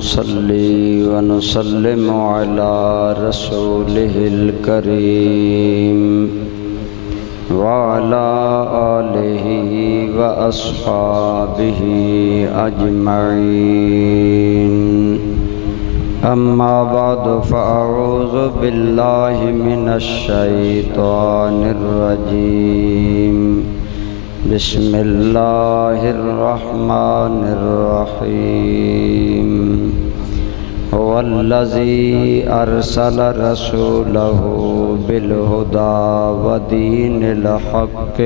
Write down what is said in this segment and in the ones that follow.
نصلي ونسلم على رسوله الكريم وعلى آله وأصحابه أجمعين. أما بعد فأعوذ بالله من الشيطان الرجيم. بسم الله الرحمن الرحيم. هو الذي أرسل رسوله بالهدى ودين الحق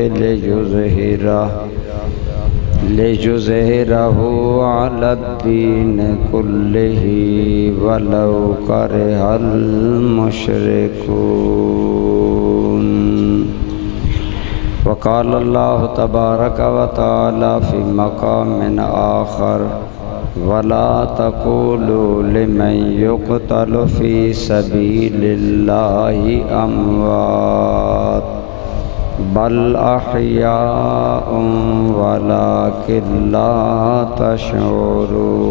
ليظهره على الدين كله ولو كره المشركون. وقال الله تبارك وتعالى في مقام آخر: ولا تقولوا لمن يقتل في سبيل الله أموات بل أحياء ولكن لا تشعرون.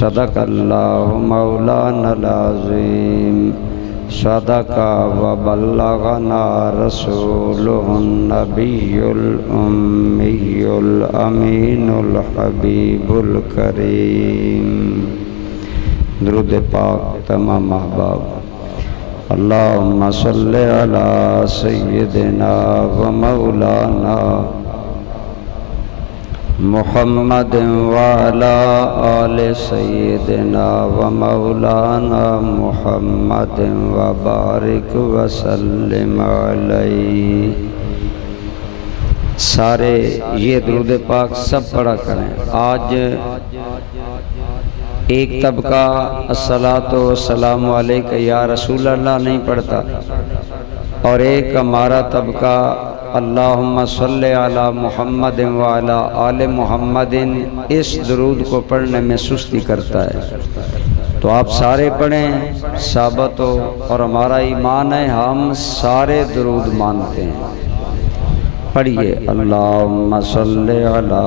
صدق الله مولانا العظيم. صدق وبلغنا رسوله النبي الأمي الأمين الحبيب الكريم. درود پاک تمام احباب. اللهم صل على سيدنا ومولانا محمد وعلى آل سيدنا ومولانا محمد وبارك وسلم عليه. سارے یہ درود پاک سب پڑھا کریں. آج ایک طبقہ الصلاۃ والسلام علیک یا رسول اللہ نہیں پڑھتا، اور ایک ہمارا طبقہ اللہم صلی علی محمد وعلی آل محمد اس درود کو پڑھنے میں سستی کرتا ہے. تو آپ سارے پڑھیں، ثابت ہو، اور ہمارا ایمان ہے ہم سارے درود مانتے ہیں. پڑھیے: اللہم صلی علی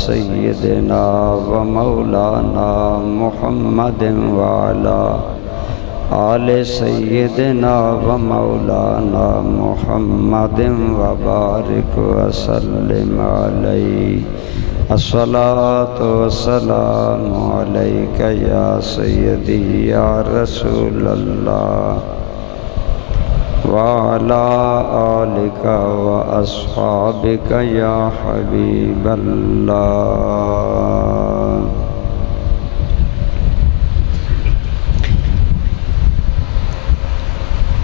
سیدنا و مولانا محمد وعلی آل سیدنا و مولانا محمد وبارک وسلم علیہ. الصلاۃ والسلام علیک یا سیدی یا رسول اللہ وعلی آلک واصحابک یا حبیب اللہ.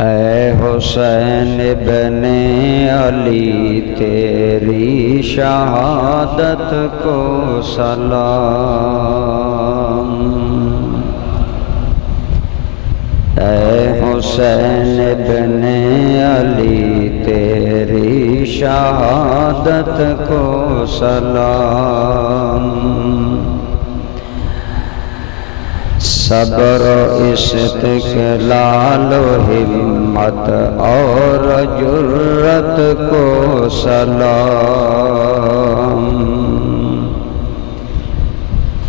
اے حسین ابن علی تیری شہادت کو سلام. اے حسین ابن علی تیری شہادت کو سلام. صبر و استقلال و ہمت اور جرت کو سلام.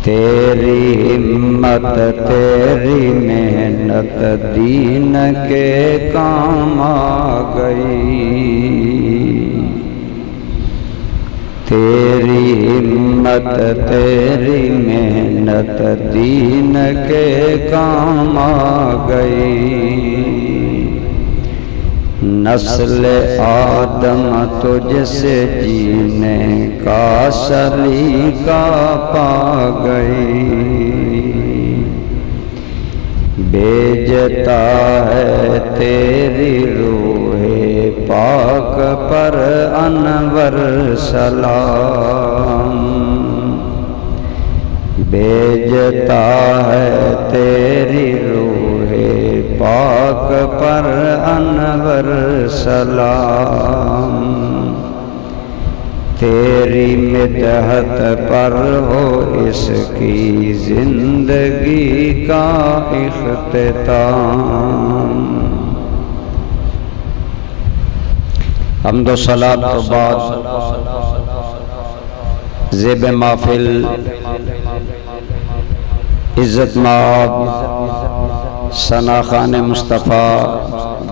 تیری ہمت تیری محنت دین کے کام آ گئی. تیری ہمت تیری محنت دین کے کام آ گئی. نسل آدم تجھ سے جینے کا سلیقہ پا گئی. بھیجتا ہے تیری روح پاک پر انور سلام. بھیجتا ہے تیری روح پاک پر انور سلام. تیری مدحت پر ہو اس کی زندگی کا اختتام. حمد و صلاۃ و بعد زیب محفل عزت مآب ثنا خان مصطفیٰ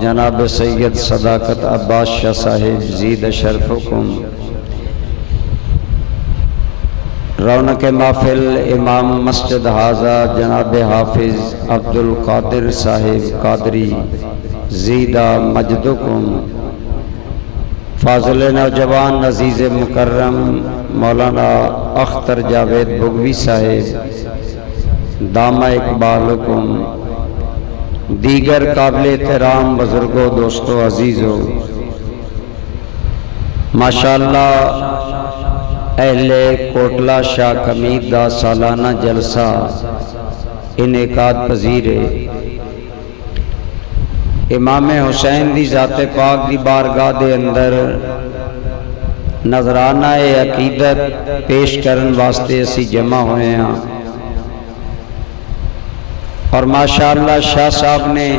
جناب سید صداقت عباس شاہ صاحب زید شرفکم، رونق محفل امام مسجد حاضہ جناب حافظ عبد القادر صاحب قادری زیدہ مجدکم، فاضل نوجوان عزیز مکرم مولانا اختر جاوید بغوی صاحب دامہ اقبالکم، دیگر قابل احترام بزرگوں دوستوں عزیزوں، ماشاءاللہ اہل کوٹلہ شاہ کمید دا سالانہ جلسہ انعقاد پذیر ہے۔ امام حسین دی ذات پاک دی بارگاہ دے اندر نظرانہ عقیدت پیش کرن واسطے اسی جمع ہوئے ہیں، اور ماشاءاللہ شاہ صاحب نے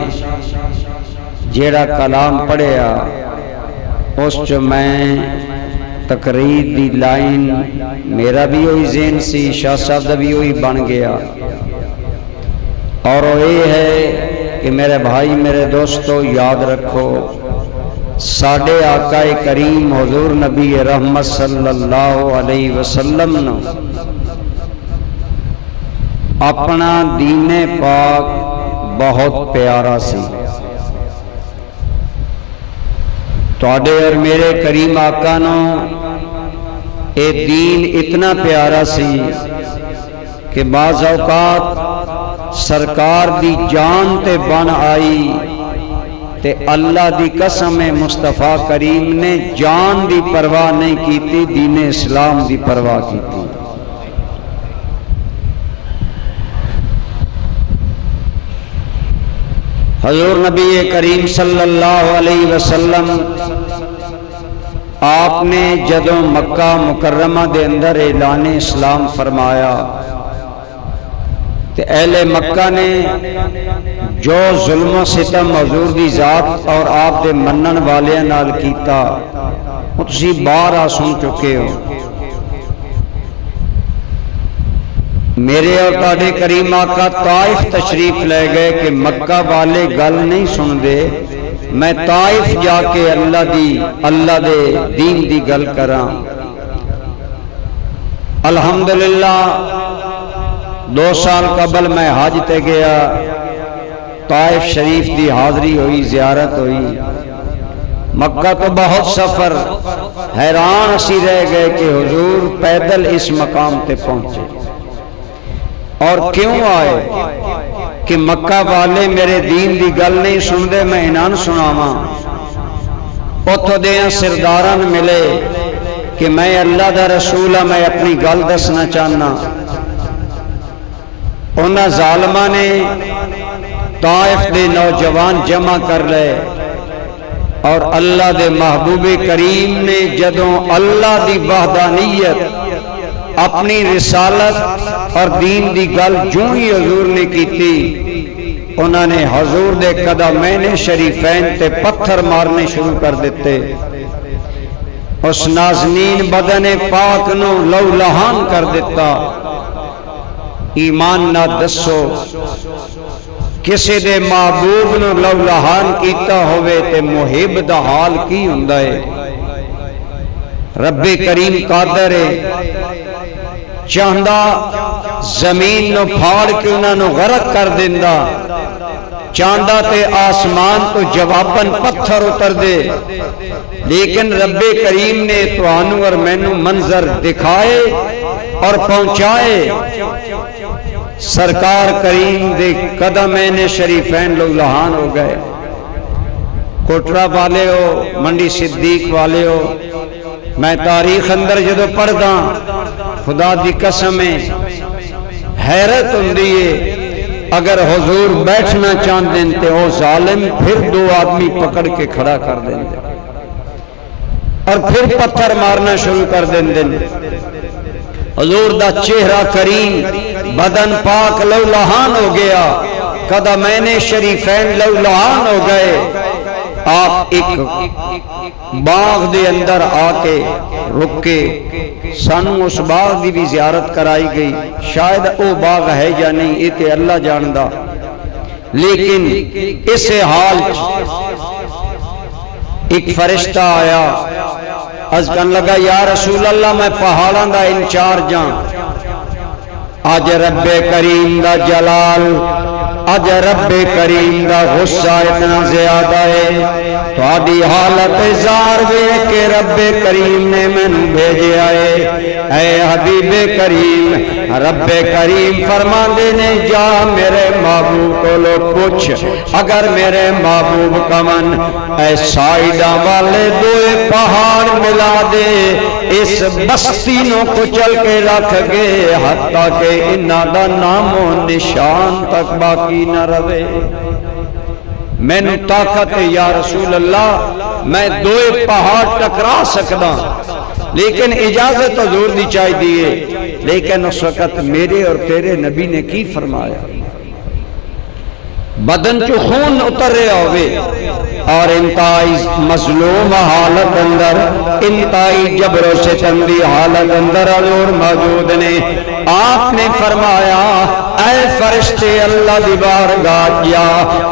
جیڑا کلام پڑھیا اس جو میں تقریر دی لائن میرا بھی ہوئی ذہن سی، شاہ صاحب دا بھی ہوئی بن گیا، اور وہ یہ ہے کہ میرے بھائی میرے دوستو یاد رکھو ساڑھے آقا کریم حضور نبی رحمت صلی اللہ علیہ وسلم نے اپنا دین پاک بہت پیارا سی، توڑے اور میرے کریم آقا نو اے دین اتنا پیارا سی کہ بعض اوقات سرکار دی جان تے بن آئی تے اللہ دی قسم مصطفیٰ کریم نے جان دی پرواہ نہیں کیتی، دین اسلام دی پرواہ کیتی۔ حضور نبی کریم صلی اللہ علیہ وسلم آپ نے جدوں مکہ مکرمہ دے اندر اعلان اسلام فرمایا کہ اہل مکہ نے جو ظلم و ستم حضور دی ذات اور آپ دے منن والے نال کیتا وہ تسی بارہ سن چکے ہو۔ میرے اور تاڑے کریم آقا طائف تشریف لے گئے کہ مکہ والے گل نہیں سن دے، میں طائف جا کے اللہ دے دین دی گل کراں۔ الحمدللہ 2 سال قبل میں حج تے گیا، طائف شریف دی حاضری ہوئی، زیارت ہوئی، مکہ تو بہت سفر، حیران اسی رہ گئے کہ حضور پیدل اس مقام تے پہنچے، اور کیوں آئے کہ مکہ والے میرے دین دی گل نہیں سن دے، میں انہاں سناواں۔ اتھو دیاں سرداران ملے کہ میں اللہ دا رسول ہاں، میں اپنی گل دسنا چاہنا۔ انہاں ظالمہ نے طائف دے نوجوان جمع کر لے، اور اللہ دے محبوب کریم نے جدوں اللہ دی وحدانیت اپنی رسالت اور دین دی گل جو ہی حضور نے کیتی، انہوں نے حضور دے قدمین شریفین تے پتھر مارنے شروع کر دیتے، اس نازنین بدن پاک نو لو لہان کر دیتا۔ ایمان نہ دسو کسی دے محبوب نو لو لہان کیتا ہوئے تے محب دا حال کی ہوندا ہے؟ رب کریم قادر ہے، چاہندہ زمین نو پھاڑ کے انہاں نو غرق کر دیندہ، چاہندہ تے آسمان تو جواباً پتھر اتر دے، لیکن رب کریم نے توانو اور مینو منظر دکھائے اور پہنچائے۔ سرکار کریم دے قدمین شریفین لو لہان ہو گئے۔ کوٹرہ والے ہو، منڈی صدیق والے ہو، میں تاریخ اندر جدو پڑھ دا خدا دی قسمیں حیرت ہوندی ہے، اگر حضور بیٹھنا چاند دیں تے وہ ظالم پھر 2 آدمی پکڑ کے کھڑا کر دیں اور پھر پتھر مارنا شروع کر دیں۔ حضور دا چہرہ کریم بدن پاک لو لہان ہو گیا، قدمین شریفین لو لہان ہو گئے، آپ ایک باغ دے اندر آ کے رکے، سانو اس باغ دی بھی زیارت کرائی گئی، شاید او باغ ہے یا نہیں یہ تے اللہ جاندہ، لیکن اس حال ایک فرشتہ آیا، از کن لگا یا رسول اللہ میں پہاڑاں دا انچارج ہاں، آج رب کریم دا جلال، آج رب کریم دا غصہ اتنا زیادہ ہے، تو آدھی حالت زار بے کہ رب کریم نے من بھیجے آئے، اے حبیب کریم، رب کریم فرما دینے جا میرے محبوب کو لو پوچھ، اگر میرے محبوب کا من اے سائیدہ والے دوئے پہاڑ ملا دے، اس بستی نو کچل کے رکھ گے، حتیٰ کہ انہاں دا نام و نشان تک باقی نہ روے۔ میں نے طاقت ہے یا رسول اللہ، میں دوئے پہاڑ ٹکرا سکتا، لیکن اجازت حضور دی چاہی دیئے، لیکن اس وقت میرے اور تیرے نبی نے کی فرمایا؟ بدن چو خون اتر رہے ہوئے اور انتہائی مظلوم حالت اندر، انتہائی جبر و ستم دی حالت اندر حضور موجود نے، آپ نے فرمایا اے فرشتے اللہ دی بارگاہ جا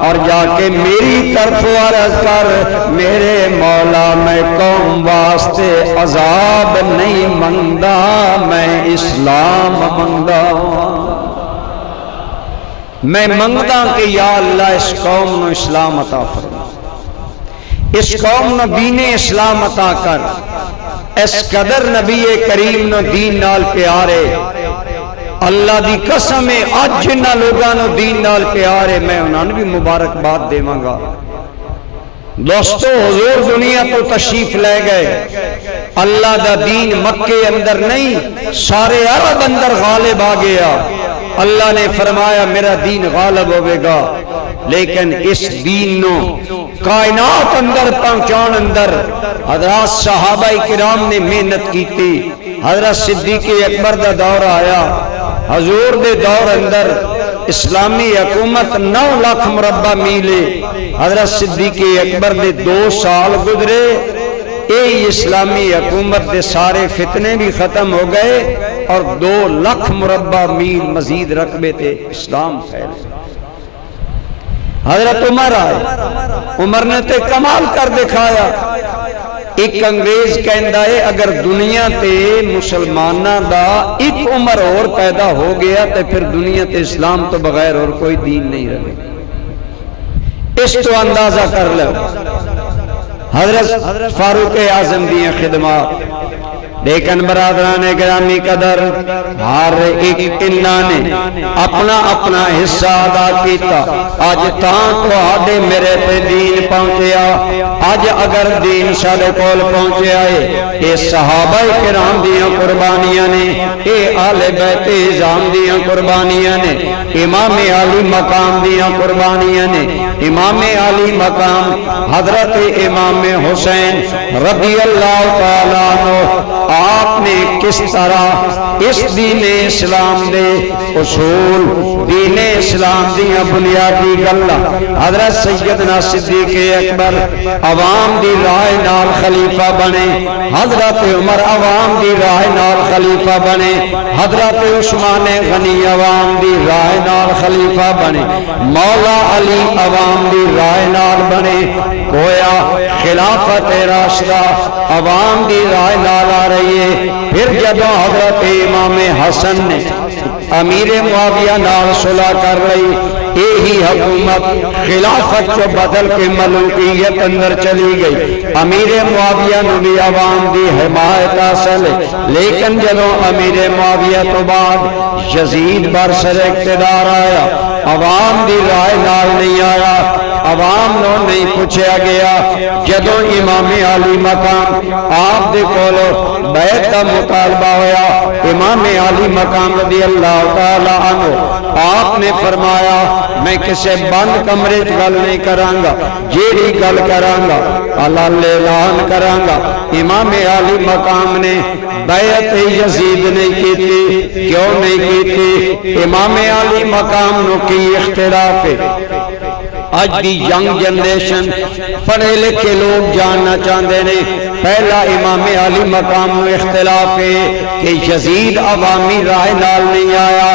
اور جا کے میری طرف عرض کر، میرے مولا میں قوم واسطے عذاب نہیں منگدا، میں اسلام منگدا ہوں، میں منگدا کہ یا اللہ اس قوم نو اسلام عطا فرما، اس قوم نو دین اسلام عطا کر، اس قدر نبی کریم نو دین نال پیارے، اللہ دی قسم ہے آج جنہ لوگاں نو دین نال پیارے، میں انہاں بھی مبارکباد دے مانگا۔ دوستو حضور دنیا تو تشریف لے گئے، اللہ دا دین مکے اندر نہیں سارے عرب اندر غالب آ گیا، اللہ نے فرمایا میرا دین غالب ہوئے گا، لیکن اس دین نو کائنات اندر پہنچان اندر حضرات صحابہ کرام نے محنت کی تھی، حضرت صدیق اکبر دا دور آیا، حضور دے دور اندر اسلامی حکومت 9 لاکھ مربع میلے، حضرت صدیق اکبر دے 2 سال گزرے، اے اسلامی حکومت دے سارے فتنے بھی ختم ہو گئے اور 2 لاکھ مربع میل مزید رقبے تے اسلام پھیلے۔ حضرت عمر آئے، عمر نے تے کمال کر دکھایا، ایک انگریز کہندا ہے اگر دنیا تے مسلمانہ دا ایک عمر اور پیدا ہو گیا تے پھر دنیا تے اسلام تو بغیر اور کوئی دین نہیں رہے، اس تو اندازہ کر لو۔ حضرت فاروق اعظم دیاں خدمات، لیکن برادران گرامی قدر ہر ایک انہاں نے اپنا اپنا حصہ ادا کیتا، آج تاں تو آدھے میرے پہ دین پہنچیا، آج اگر دین سارے کول پہنچیا ہے، اے صحابہ کرام دیاں قربانیاں نے، اے آل بیت اعظام دیاں قربانیاں نے، امام علی مقام دیاں قربانیاں نے، امام علی مقام حضرت امام حسین رضی اللہ تعالیٰ عنہ، آپ نے کس طرح اس دین اسلام دے اصول، دین اسلام دیاں بنیادی گلہ، حضرت سیدنا صدیق اکبر عوام دی راہ نال خلیفہ بنے، حضرت عمر عوام دی راہ نال خلیفہ بنے، حضرت عثمان غنی عوام دی راہ نال خلیفہ بنے، مولا علی عوام دی راہ نال بنے، گویا خلافت راشدہ عوام دی راہ نال آ رہی ہے۔ پھر جب حضرت امام حسن نے امیر معاویہ نال صلح کر رہی، یہی حکومت خلافت کو بدل کے ملوکیت اندر چلی گئی، امیر معاویہ نے بھی عوام دی حمایت حاصل ہے، لیکن جدوں امیر معاویہ تو بعد یزید برسر اقتدار آیا، عوام دی رائے نال نہیں آیا، عوام نو نہیں پوچھا گیا، جدوں امام علی مقام آپ دے کولو بیعت کا مطالبہ ہویا، امام علی مقام رضی اللہ تعالی عنہ آپ نے فرمایا میں کسے بند کمرے گل نہیں کرانگا، جیڑی گل کرانگا اللہ اعلان کرانگا۔ امام علی مقام نے بیعت یزید نہیں کی تھی، کیوں نہیں کی تھی؟ امام علی مقام نو کی اختلاف ہے، آج دی ینگ جنریشن پڑھے لکھے لوگ جاننا چاہتے ہیں پہلا امام علی مقام میں اختلاف ہے کہ یزید عوامی رائے نال نہیں آیا،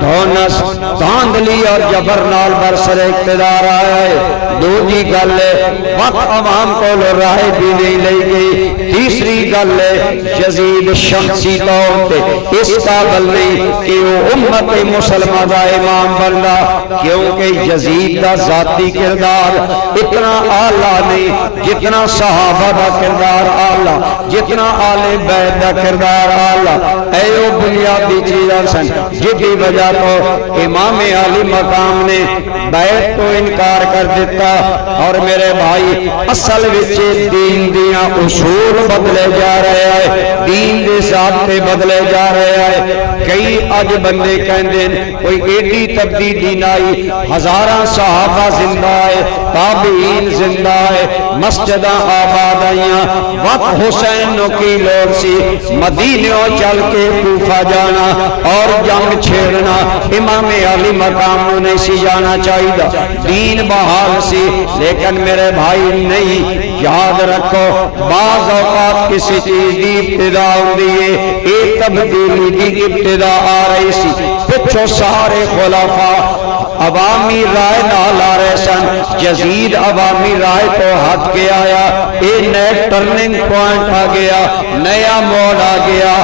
دھونس دھاندلی اور جبر نال برسر اقتدار آیا ہے۔ دوسری گل ہے وقت عوام کو رائے بھی نہیں لئی گئی۔ تیسری گل ہے یزید شخصی طور پہ اس قابل نہیں کہ وہ امت مسلمہ دا امام بننا، کیونکہ یزید دا ذاتی کردار اتنا اعلیٰ نہیں جتنا صحابہ دا کردار اعلیٰ، جتنا آل بیت دا کردار اعلیٰ۔ ایو بنیادی چیزاں سن جدی وجہ تو امام علی مقام نے بیت تو انکار کر دیتا، اور میرے بھائی اصل وچے دین دیاں اصول بدلے جا رہے ہیں، دین دے ضابطے بدلے جا رہے ہیں۔ کئی اج بندے کہندے کوئی ایڈی تبدیلی نائی، ہزاراں صحابہ زندہ ہے، تابعین زندہ ہے، مسجداں آباد آئیاں، وقت حسین نو کی لوڑ سی مدینوں چل کے کوفہ جانا اور جنگ چھیڑنا، امام علی مقام نو نہیں سی جانا چاہیے، دین بحال سی۔ لیکن میرے بھائی نہیں، یاد رکھو بعض اوقات کسی چیز دی ابتدا ہوندی ہے، ایک تبدیلی دی ابتدا آ رہی سی، پچھو سارے خلفاء عوامی رائے نال آ رہے سن، یزید عوامی رائے تو ہٹ کے آیا، ایک نئے ٹرننگ پوائنٹ آ گیا، نیا موڑ آ گیا۔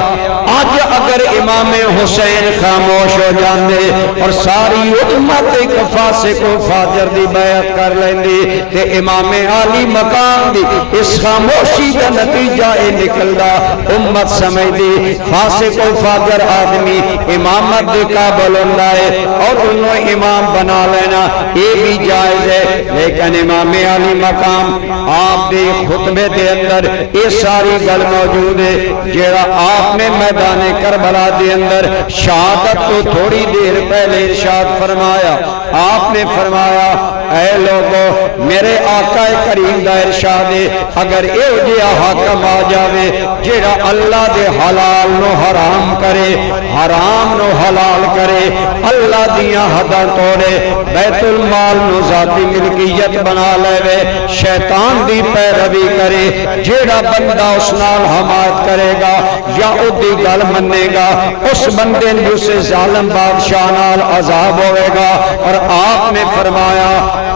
آج اگر امام حسین خاموش ہو جاندے اور ساری امت ایک فاسق و فاجر دی بیعت کر لیندی تے امام علی مقام دی اس خاموشی کا نتیجہ اے نکلدا، امت سمجھ دی فاسق و فاجر آدمی امامت دے قابل ہوندا ہے اور انہوں امام بنا لینا یہ بھی جائز ہے۔ لیکن امام علی مقام آپ دے خطبے دے اندر یہ ساری گل موجود ہے، جیڑا آپ نے میدان کربلا دے اندر شہادت تو تھوڑی دیر پہلے ارشاد فرمایا، آپ نے فرمایا اے لوگو میرے آقا کریم دا ارشاد ہے اگر اے جیا حاکم آ جاوے جیڑا اللہ دے حلال نو حرام کرے، حرام نو حلال کرے، اللہ دیاں حداں توڑے، بیت المال نو ذاتی ملکیت بنا لے، شیطان دی پیروی کرے، جیڑا بندہ اس نال حمایت کرے گا یا ادھی گل منے گا اس بندے نے اسے ظالم بادشاہ نال عذاب ہوئے گا۔ اور آپ نے فرمایا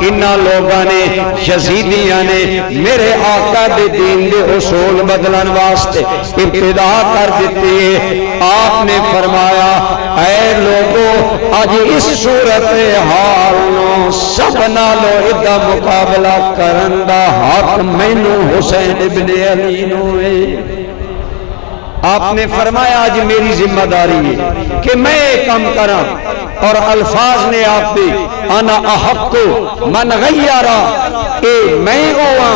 انہاں لوگاں نے یزیدیاں نے میرے آقا دے دین دے اصول بدلن واسطے ابتدا کر دیتی ہے۔ آپ نے فرمایا اے لوگو آج اس صورتحال نو سب نالو ادھا مقابلہ کرن دا حق مینوں حسین ابن علی نو ہے۔ آپ نے فرمایا آج میری ذمہ داری ہے کہ میں کم کرا، اور الفاظ نے آپ دی انا احق من غیرہ، اے میں ہوا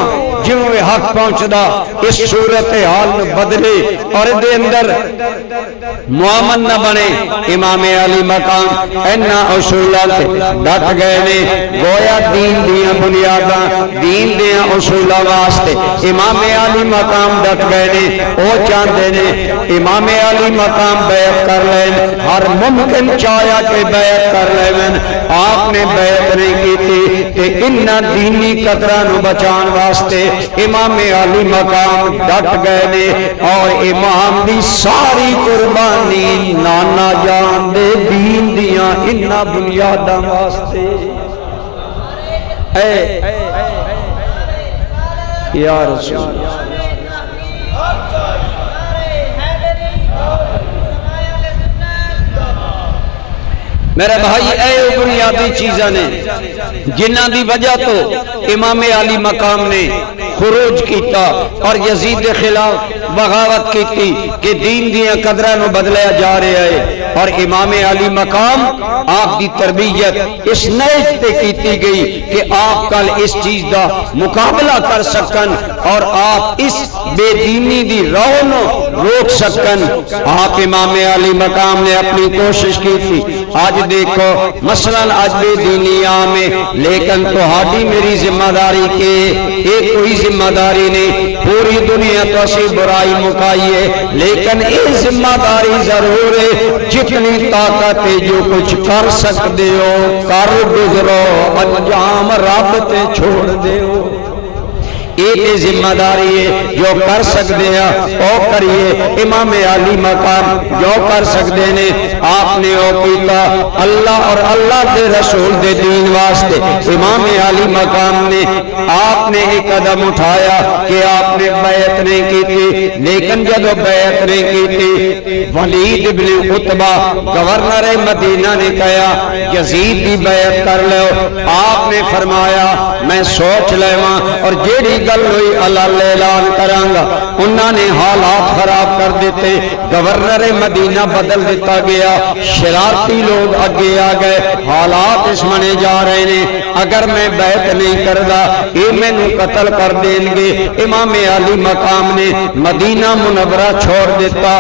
جنہوں میں حق پہنچ دا اس صورتحال بدلے اور دے اندر معامن نہ بنے۔ امام علی مقام اینا اصولات ڈٹ گئے نے، گویا دین دیاں بنیاداں دین دیاں اصولہ واسطے امام علی مقام ڈٹ گئے نے۔ وہ چاہتے نے امام علی مقام بیعت کر لین، ہر ممکن چاہیا کہ بیعت کر لین، آپ نے بیعت نہیں کی تھی کہ انہا دینی قدرہ نو بچان واسطے امام علی مقام ڈٹ گئے نے، اور امام دی ساری قربانی نانا جان دے دین دیاں انہا بنیاداں واسطے۔ اے یا رسول اللہ میرے بھائی اے بنیادی چیزاں نے جنہ دی وجہ تو امام علی مقام نے خروج کیتا اور یزید خلاف بغاوت کیتی کہ دین دیاں قدرہ نو بدلیا جا رہے ہیں، اور امام علی مقام آپ دی تربیت اس نیج تے کیتی گئی کہ آپ کل اس چیز دا مقابلہ کر سکن اور آپ اس بے دینی دی روح نو روک سکن۔ آپ امام علی مقام نے اپنی کوشش کی تھی، آج دیکھو مثلاً آج بے دینی آمیں لیکن توہاڈی میری ذمہ داری کے ایک کوئی ذمہ داری نہیں، پوری دنیا تو اسی برائی مکائیے، لیکن ایک ذمہ داری ضرور ہے، جتنی طاقت ہے جو کچھ کر سکتے ہو کر گزرو، انجام رب تے چھوڑ دے ہو۔ ایک ذمہ داری ہے جو کر سکتے ہیں او کریے۔ امام علی مقام جو کر سکتے ہیں آپ نے او کیتا اللہ اور اللہ دے رسول دے دین واسطے۔ امام علی مقام نے آپ نے ایک قدم اٹھایا کہ آپ نے بیعت نہیں کی تھی، لیکن جب بیعت نہیں کی تھی ولید بن عتبہ گورنر مدینہ نے کہا یزید دی بیعت کر لو، آپ نے فرمایا میں سوچ لیواں اور جیڑی گل ہوئی اللہ اعلان کرانگا۔ انہوں نے حالات خراب کر دیتے، گورنر مدینہ بدل دیتا گیا، شرارتی لوگ آگے آ گئے، حالات اس منے جا رہے ہیں، اگر میں بیعت نہیں کردہ یہ میں نو قتل کر دیں گے۔ امام علی مقام نے مدینہ منورہ چھوڑ دیتا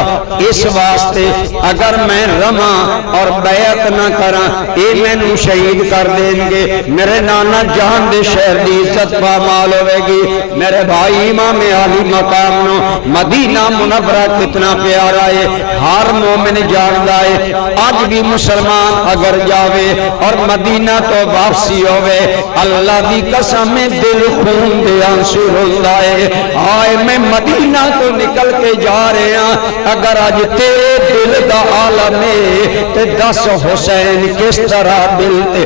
اس واسطے اگر میں رماں اور بیعت نہ کراں یہ میں نو شہید کر دیں گے، میرے نانا جان دے شہر دی عزت پامال ہوئے گی۔ میرے بھائی امام علی مقام نو مدینہ منورہ کتنا پیارا ہے، ہر مومن جاندہ ہے۔ آج بھی مسلمان اگر جاوے اور مدینہ تو واپسی ہوئے اللہ دی قسم دل خون دے آنسو روندہ ہے، آئے میں مدینہ تو نکل کے جا رہے ہیں، اگر آج تیرے دل دا عالم ہے تے دس حسین کس طرح دل تے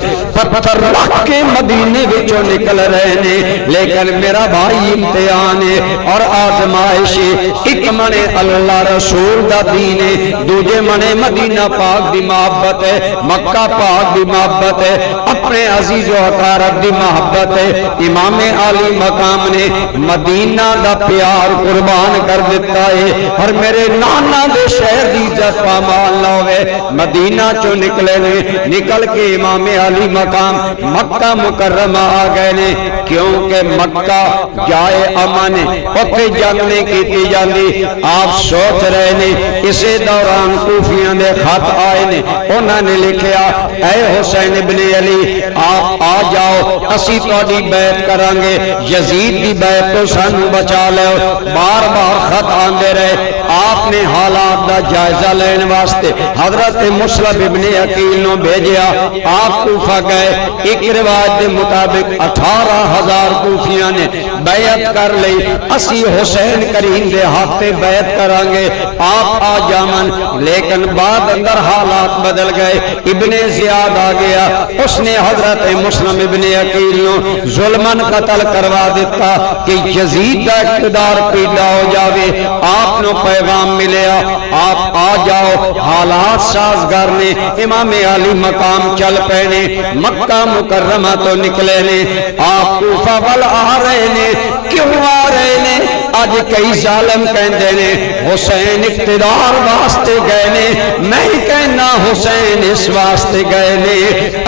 پتھر رکھ کے مدینے وچوں نکل رہے نے، لیکن میرا بھائی امتحان ہے اور آزمائش ہے۔ ایک منے اللہ رسول دا دین ہے، دوجے منے مدینہ پاک دی محبت ہے، مکہ پاک دی محبت ہے، اپنے عزیز و اقارب دی محبت ہے۔ امام علی مقام نے مدینہ دا پیار قربان کر دیتا ہے اور میرے نانا دے شہر دی عزت پامال نہ ہوئے، مدینہ چو نکلے نے، نکل کے امام علی مقام مکہ مکرمہ آ گئے نے، کیونکہ مکہ جائے امن اتے جنگ نہیں کیتی جاندی۔ آپ سوچ رہے نے اسے دوران کوفیاں دے خط آئے نے، انہوں نے لکھیا اے حسین ابن علی آپ آ جاؤ اسی توڑی بیعت کرانگے، یزید دی بیعت تو سن بچا لے۔ بار بار خط آندے رہے، آپ نے حالات دا جائزہ لین واسطے حضرت مسلم ابن عقیل نو بھیجیا، آپ کوفہ گئے، ایک روایت دے مطابق 18,000 کوفیاں نے بیعت کر لئی، اسی حسین کریم دے ہاتھے بیعت کرانگے آپ آ جامن، لیکن بعد اندر حالات بدل گئے، ابن زیاد آ گیا، اس نے حضرت مسلم ابن عقیل نو ظلمن قتل کروا دیتا کہ یزید دا اقتدار پیدا ہو جاوے۔ آپ نو پیغام ملیا آپ آ جاؤ، حالات سازگار نے، امام علی مقام چل پینے، مکہ مکرمہ تو نکلے نے، آپ کوفہ وال آ رہے نے، کیوں آ رہے نے؟ آج کئی ظالم کہندے نے حسین اقتدار واسطے گئے نے، میں کہنا حسین اس واسطے گئے نے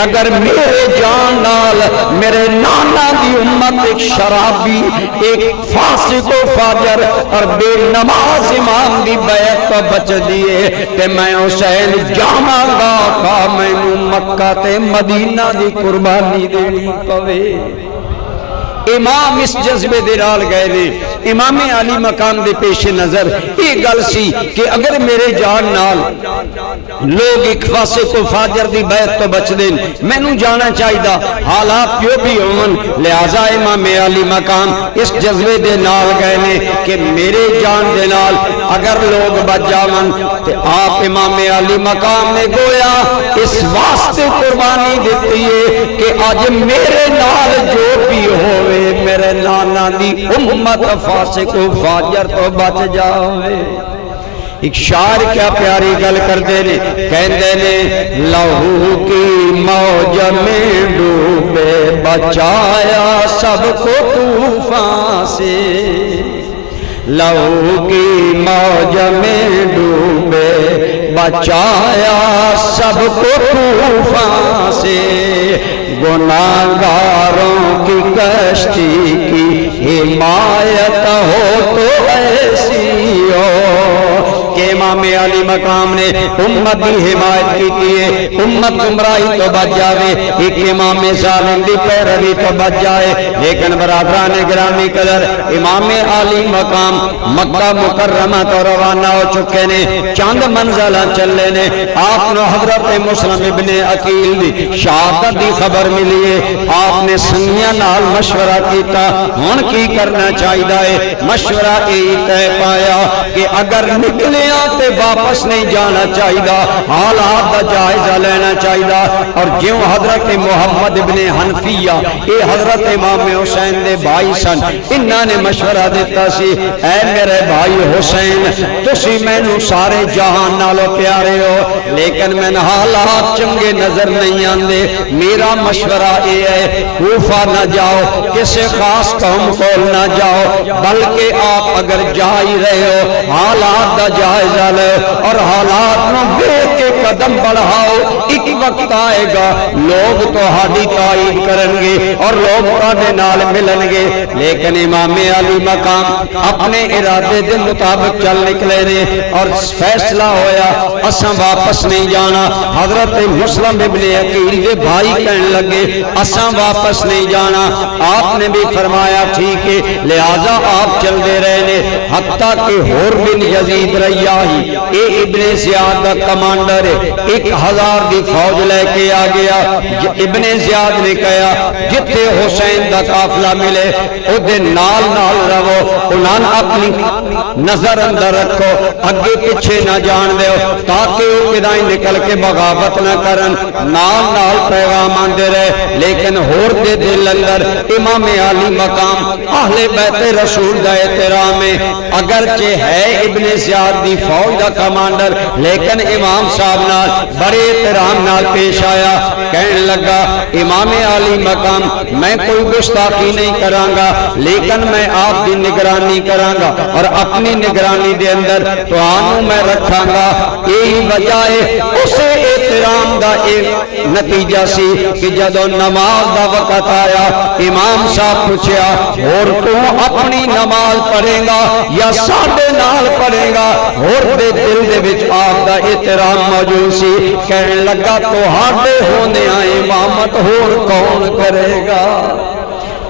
اگر میرے جان نال میرے نانا دی امت ایک شرابی ایک فاسق و فاجر اور بے نماز امام دی بیعت تو بچ دیئے تے میں حسین جامع گا خواہ میں مکہ تے مدینہ دی قربانی دینی پوے۔ امام اس جذبے دیرال گئے نے، امام علی مقام دے پیش نظر ایک گل سی کہ اگر میرے جان نال لوگ ایک فاسق و فاجر دی بیعت تو بچ دیں، میں نو جانا چاہی دا حالات جو بھی ہون، لہذا امام علی مقام اس جذبے دے نال گئے نے کہ میرے جان دے نال اگر لوگ بچ جاون تے آپ امام علی مقام نے گویا اس واسطے قربانی دیتی ہے کہ آج میرے نال جو بھی ہوئے میرے نانا دی امت فاسق و فاجر تو بچ جاوے۔ ایک شاعر کیا پیاری گل کر دینے، کہندے نے لہو کی موج میں ڈوبے بچایا سب کو طوفان سے، لہو کی موج میں ڈوبے بچایا سب کو طوفان سے، گناہگاروں کی کشتی کی حمایت ہو تو ایسی ہو کہ امام علی مقام نے امت کی حمایت کی ہے، امت گمراہی تو بچ جاوے، ایک امام ظالم دی پیروی تو بچ جائے۔ لیکن برادران گرامی قدر امام علی مقام مکہ مکرمہ تو روانہ ہو چکے نے، چند منزلہ چلے نے، آپ نے حضرت مسلم ابن عقیل دی شہادت دی خبر ملی ہے۔ آپ نے سنگیاں نال مشورہ کیتا ہن کی کرنا چاہیے ہے، مشورہ یہی طے پایا کہ اگر نکلیا تے واپس نہیں جانا چاہیے، حالات دا جائزہ لینا چاہیے۔ اور جیوں حضرت محمد ابن حنفیہ اے حضرت امام حسین دے بھائی سن، انہاں نے مشورہ دیتا سی، اے میرے بھائی حسین تسی مینوں سارے جہان نالو پیارے ہو، لیکن میں حالات چنگے نظر نہیں آندے، میرا مشورہ یہ ہے کوفہ نہ جاؤ، کسی خاص قوم کو نہ جاؤ، بلکہ آپ اگر جا ہی رہے ہو حالات دا جائزہ لے اور حالات نو دیکھ کے قدم بڑھاؤ۔ ایک وقت آئے گا لوگ تو ہاڈی تائید کرن گے اور لوگ تہاڈے نال ملن گے، لیکن امام علی مقام اپنے ارادے دے مطابق چل نکلے نے اور فیصلہ ہویا اساں واپس نہیں جانا۔ حضرت مسلم ابن عقیل دے بھائی کہنے لگے اساں واپس نہیں جانا۔ آپ نے بھی فرمایا ٹھیک ہے، لہذا آپ چل دے رہے نے، حتیٰ کہ حور بن یزید ریاحی اے ابن زیاد دا کمانڈر 1000 دی فوج لے کے آ گیا۔ ابن زیاد نے کہا جتے حسین دا قافلہ ملے او دے نال نال رہو، انہاں اپنی نظر اندر رکھو، اگے پیچھے نہ جان دے تاکہ وہ کدائیں نکل کے بغاوت نہ کرن، نال نال پیغام آندے رہے۔ لیکن ہور دے دل اندر امام علی مقام اہل بیت رسول دا احترام ہے، اگرچہ ہے ابن زیاد دی فوج دا کمانڈر لیکن امام صاحب نال بڑے احترام نال پیش آیا، کہنے لگا امام علی مقام میں کوئی گستاخی نہیں کرانگا، لیکن میں آپ دی نگرانی کرانگا اور اپنی نگرانی دے اندر تو آنوں میں رکھانگا۔ یہی وجہ ہے اسے احترام دا ایک نتیجہ سی کہ جدو نماز دا وقت آیا امام صاحب پوچھیا اور تو اپنی نماز پڑھے گا یا ساڈے نال پڑھے گا؟ اور دے دل دے وچ آپ دا احترام موجود سی، کہنے لگا تو ہاڈے ہونے آئے امامت اور کون کرے گا؟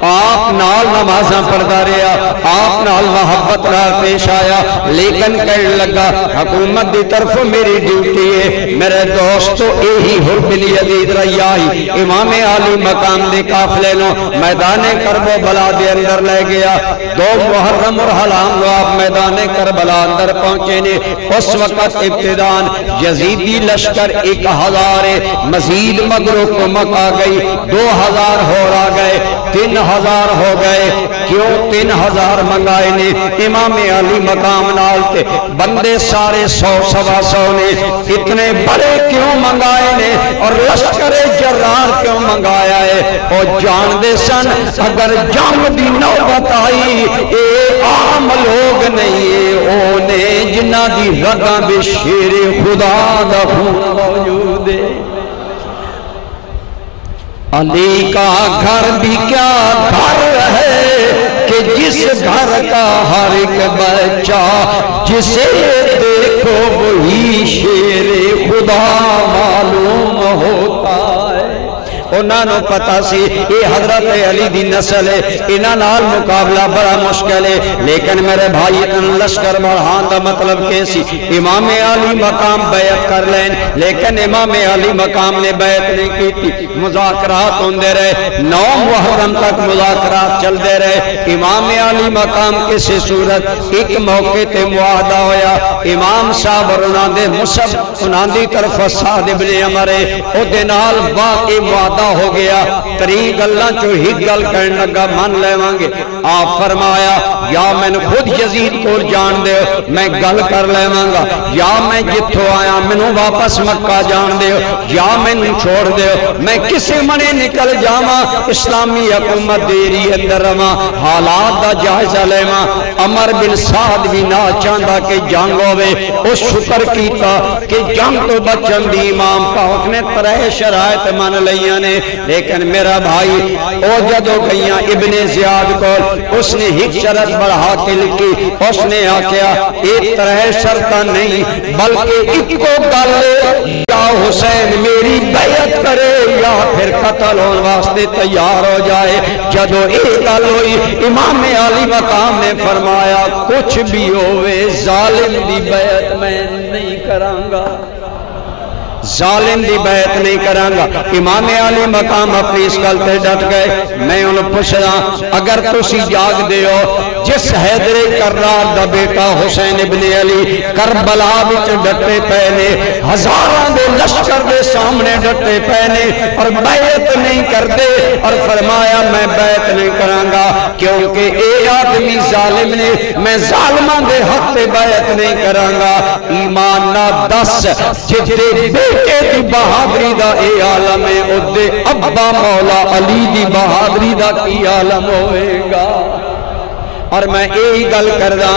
آپ نال نمازاں پڑھدا رہا، آپ نال محبت نال پیش آیا، لیکن کہنے لگا حکومت دی طرف میری ڈیوٹی ہے میرے دوستو یہی حر بن یزید ریاحی امام علی مقام دے قافلے نو میدان کربلا دے اندر لے گیا۔ 2 محرم اور حلام کو آپ میدان کربلا اندر پہنچے نے، اس وقت ابتدان یزیدی لشکر 1000 مزید مگرو کمک آ گئی، 2000 ہو آ گئے، 3000 ہو گئے۔ کیوں 3000 منگائے نے؟ امام علی مقام نال تے بندے سارے 100 سوا 100 نے، اتنے بڑے کیوں منگائے نے اور لشکر جرار کیوں منگایا ہے؟ اور جان دے سن اگر جنگ دی نوبت آئی اے عام لوگ نہیں، اونے جنہ دی رگاں بے شیر خدا دا خون موجود ہے۔ علی کا گھر بھی کیا گھر ہے کہ جس گھر کا ہر ایک بچہ جسے دیکھو وہی شیر خدا معلوم ہوتا ہے۔ انہاں نو پتا سی یہ حضرت علی دی نسل ہے، انہاں نال مقابلہ بڑا مشکل ہے، لیکن میرے بھائی ان لشکر بڑھان دا مطلب کیسی؟ امام علی مقام بیعت کر لین، لیکن امام علی مقام نے بیعت نہیں کی تھی، مذاکرات ہوندے رہے، 9 محرم تک مذاکرات چل دے رہے۔ امام علی مقام کسی صورت ایک موقع تے معاہدہ ہویا، امام صاحب اور انہاں دے مصب انہاں دی طرف سعد ابن عمر او دے نال واقعی معاہدہ ہو گیا۔ طریق اللہ جو ہی گل کرنے لگا مان لے وانگے، آپ فرمایا یا میں نے خود یزید کو جان دے میں گل کر لے وانگا، یا میں جتھو آیا میں نے واپس مکہ جان دے، یا میں نے چھوڑ دے میں کسی منے نکل جاما اسلامی حکومت دیری اندر رما، حالات دا جائزہ لے ماں۔ عمر بن سعد بھی نہ چاندہ کہ جنگ ہوئے، اس شکر کیتا کہ جنگ تو بچن دی امام پاک نے 3 شرائط مان لیاں نے، لیکن میرا بھائی او جدو گئیاں ابن زیاد کو اس نے ایک شرط بڑھا کے لکھی، اس نے آکیا ایک طرح شرطہ نہیں بلکہ ایک کو گل یا حسین میری بیعت کرے یا پھر قتل ہونے واسطے تیار ہو جائے۔ جدو ایک گل ہوئی امام علی مقام نے فرمایا کچھ بھی ہوئے ظالم دی بیعت میں نہیں کرانگا، ظالم دی بیعت نہیں کرانگا۔ امام علی مقام اپنی اس گل تے ڈٹ گئے۔ میں انہوں پوچھنا اگر تسی جاگ دے ہو جس حیدر کرار دا بیٹا حسین ابن علی کربلا وچ ڈٹے پہنے، ہزاران دے لشکر دے سامنے ڈٹے پہنے اور بیعت نہیں کردے، اور فرمایا میں بیعت نہیں کرانگا کیونکہ اے آدمی ظالم نے، میں ظالمان دے حق تے بیعت نہیں کرانگا۔ ایمان نہ دس جدے بیٹے دی بہادری دا اے عالم ہے، ادھے ابا مولا علی دی بہادری دا کی عالم ہوئے گا۔ اور میں یہی گل کردہ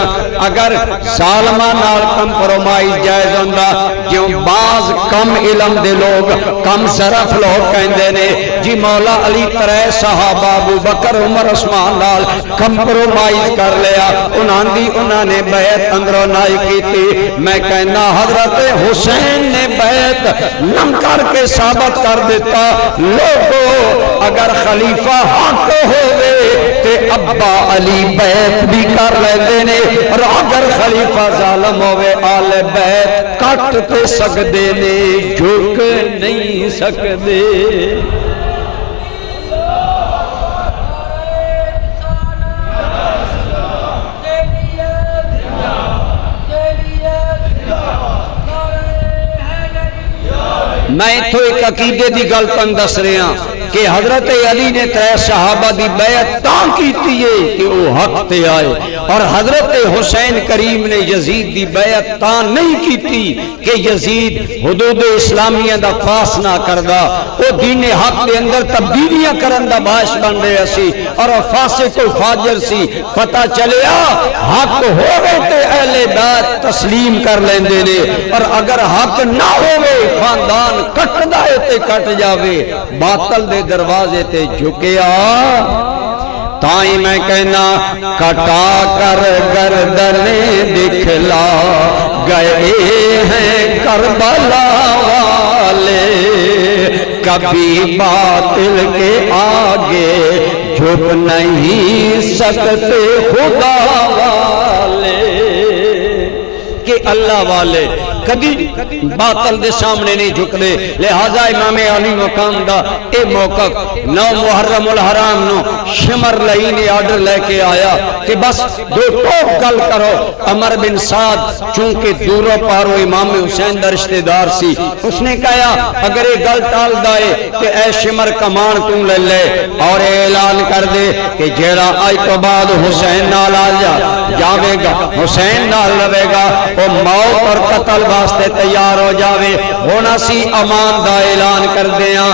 اگر ظالمان نال کمپرومائز جائز ہوندہ جو بعض کم علم دے لوگ کم ظرف لوگ کہندے نے جی مولا علی ترے صحابہ ابو بکر عمر عثمان نال کمپرومائز کر لیا، انہوں نے بیعت اندروں نائی کی تھی۔ میں کہنا حضرت حسین نے بیعت نم کر کے ثابت کر دیتا۔ لوگو اگر خلیفہ حق ہوئے تے ابا علی بیعت بھی کر لیندے نے، اور اگر خلیفہ ظالم ہوئے آل بیت کٹ تے سکدے نے جھک نہیں سکدے۔ میں تو ایک عقیدے دی گل پن دس رہے ہیں کہ حضرت علی نے ترے صحابہ دی بیعت تاں کیتی ہے کہ وہ حق تے آئے، اور حضرت حسین کریم نے یزید دی بیعت تاں نہیں کیتی کہ یزید حدود اسلامیہ دا پاس نہ کردہ، وہ دین حق دے اندر تبدیلیاں کرن دا باعث بن رہے سی اور فاسق و فاجر سی۔ پتہ چلیا حق ہوئے تے اہل بیت تسلیم کر لیندے نے، اور اگر حق نہ ہوئے خاندان کٹ دائے تے کٹ جاوے، باطل دے دروازے تے جھکیا۔ تائیں میں کہنا کٹا کر گردنیں دکھلا گئے ہیں کربلا والے، کبھی باطل کے آگے جھک نہیں سکتے خدا والے۔ کہ اللہ والے کبھی باطل دے سامنے نہیں جھکدے، لہذا امام علی مقام دا اے موقف 9 محرم الحرام نو شمر لئی نے آرڈر لے کے آیا کہ بس دو ٹوک گل کرو۔ عمر بن سعد چونکہ دورو پارو امام حسین دا رشتہ دار سی، اس نے کہا اگر یہ گل ٹال دائے کہ اے شمر کمان تم لے لے اور اعلان کر دے کہ جیڑا آج تو بعد حسین نال آ جاوے گا، حسین نال لوے گا، وہ موت اور قتل واسطے تیار ہو جاوے، ہونا سی امان دا اعلان کر دیا۔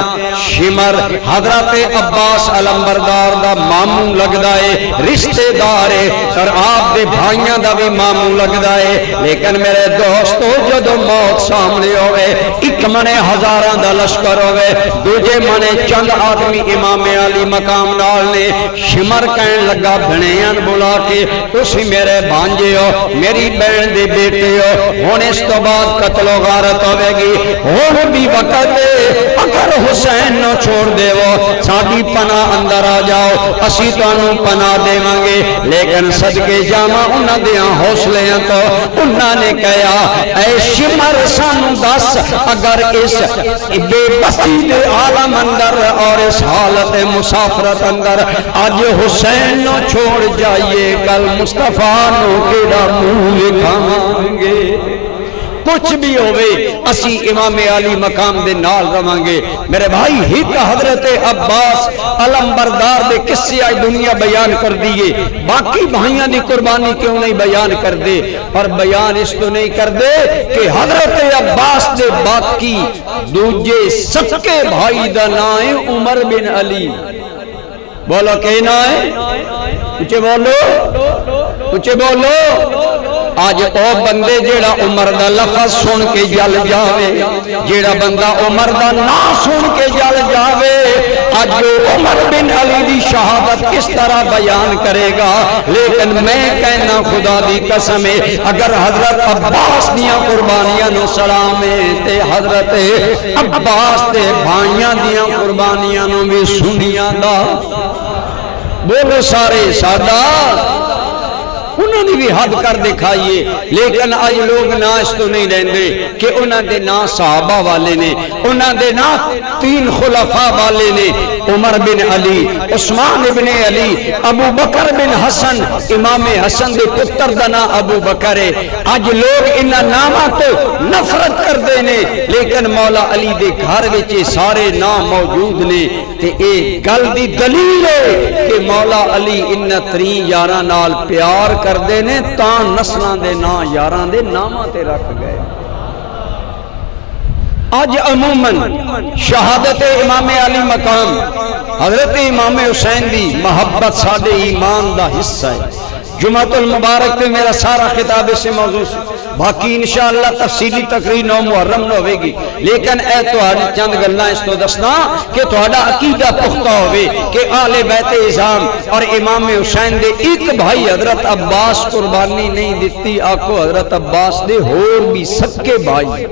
شمر حضرت عباس علمبردار دا ماموں لگ دائے، رشتہ دارے اور آپ دے بھائیاں دا بھی ماموں لگ دائے، لیکن میرے دوستو جدو موت سامنے ہوئے، ایک منے ہزاران دا لشکر ہوئے، دوجے منے چند آدمی امام علی مقام نال نے۔ شمر کہن لگا بھنیان بلا کے تسی میرے بھانجے ہو، میری بہن دے بیٹے ہو، ہونے اس تو بعد قتل و غارت ہوئے گی، ہون بھی وقت ہے اگر حسین نو چھوڑ دے وہ ساڑی پناہ اندر آ جاؤ، اسی تو انہوں پناہ دے مانگے۔ لیکن صدقے جامع انہوں دیاں حوصلے ہیں تو انہوں نے کہا اے شمر سانو دس اگر اس بے بسی دے عالم اندر اور اس حالت مسافرت اندر آج حسین نو چھوڑ جائیے، کل مصطفیٰ نو کیڑا منہ لکھاؤں گے۔ کچھ بھی ہوئے اسی امام علی مقام دے نال روانگے۔ میرے بھائی ہیت حضرت عباس علمبردار دے قصے آئی دنیا بیان کر دیئے، باقی بھائیاں دی قربانی کیوں نہیں بیان کر دے؟ اور بیان اس تو نہیں کر دے کہ حضرت عباس دے باقی دوجے سکے بھائی دا نائیں عمر بن علی، بولو کہ نائیں اچھے بولو آج او بندے جیڑا عمر دا لفظ سن کے جل جاوے، جیڑا بندہ عمر دا نا سن کے جل جاوے، آج عمر بن علی دی شہادت کس طرح بیان کرے گا؟ لیکن میں کہنا خدا دی قسم ہے اگر حضرت عباس دیاں قربانیاں نو سلامے تے حضرت عباس تے بھائیاں دیاں قربانیاں نو بھی سنیاں دا، بولو سارے سادات، انہوں نے بھی حد کر دکھائیے۔ لیکن آج لوگ نا اس تو نہیں رہندے کہ انہوں نے نا صحابہ والے نے، انہوں نے نا 3 خلفاء والے نے، عمر بن علی، عثمان بن علی، ابو بکر بن حسن، امام حسن دے پتر دنا ابو بکر ہے۔ آج لوگ انہاں نامہ تو نفرت کر دینے، لیکن مولا علی دے گھر وچے سارے نام موجود نے، تے ایک گل دی دلیل ہے کہ مولا علی انہاں 3 یاراں نال پیار کر دینے تاں نسلان دے نا یاران دے نامہ تے رکھ گئے۔ آج عموماً شہادت امام علی مقام حضرت امام حسین دی محبت ساڑے ایمان دا حصہ ہے۔ جمعۃ المبارک پہ میرا سارا خطاب اس سے موضوع سے، باقی انشاءاللہ تفصیلی تقریر 9 محرم نہ ہوئے گی، لیکن اے توہاڈی چند گلاں اس تو دسنا کہ توہاڈا عقیدہ پختہ ہوئے کہ آل بیت اعظام اور امام حسین دے ایک بھائی حضرت عباس قربانی نہیں دیتی، آکو حضرت عباس دے ہور بھی سکے بھائی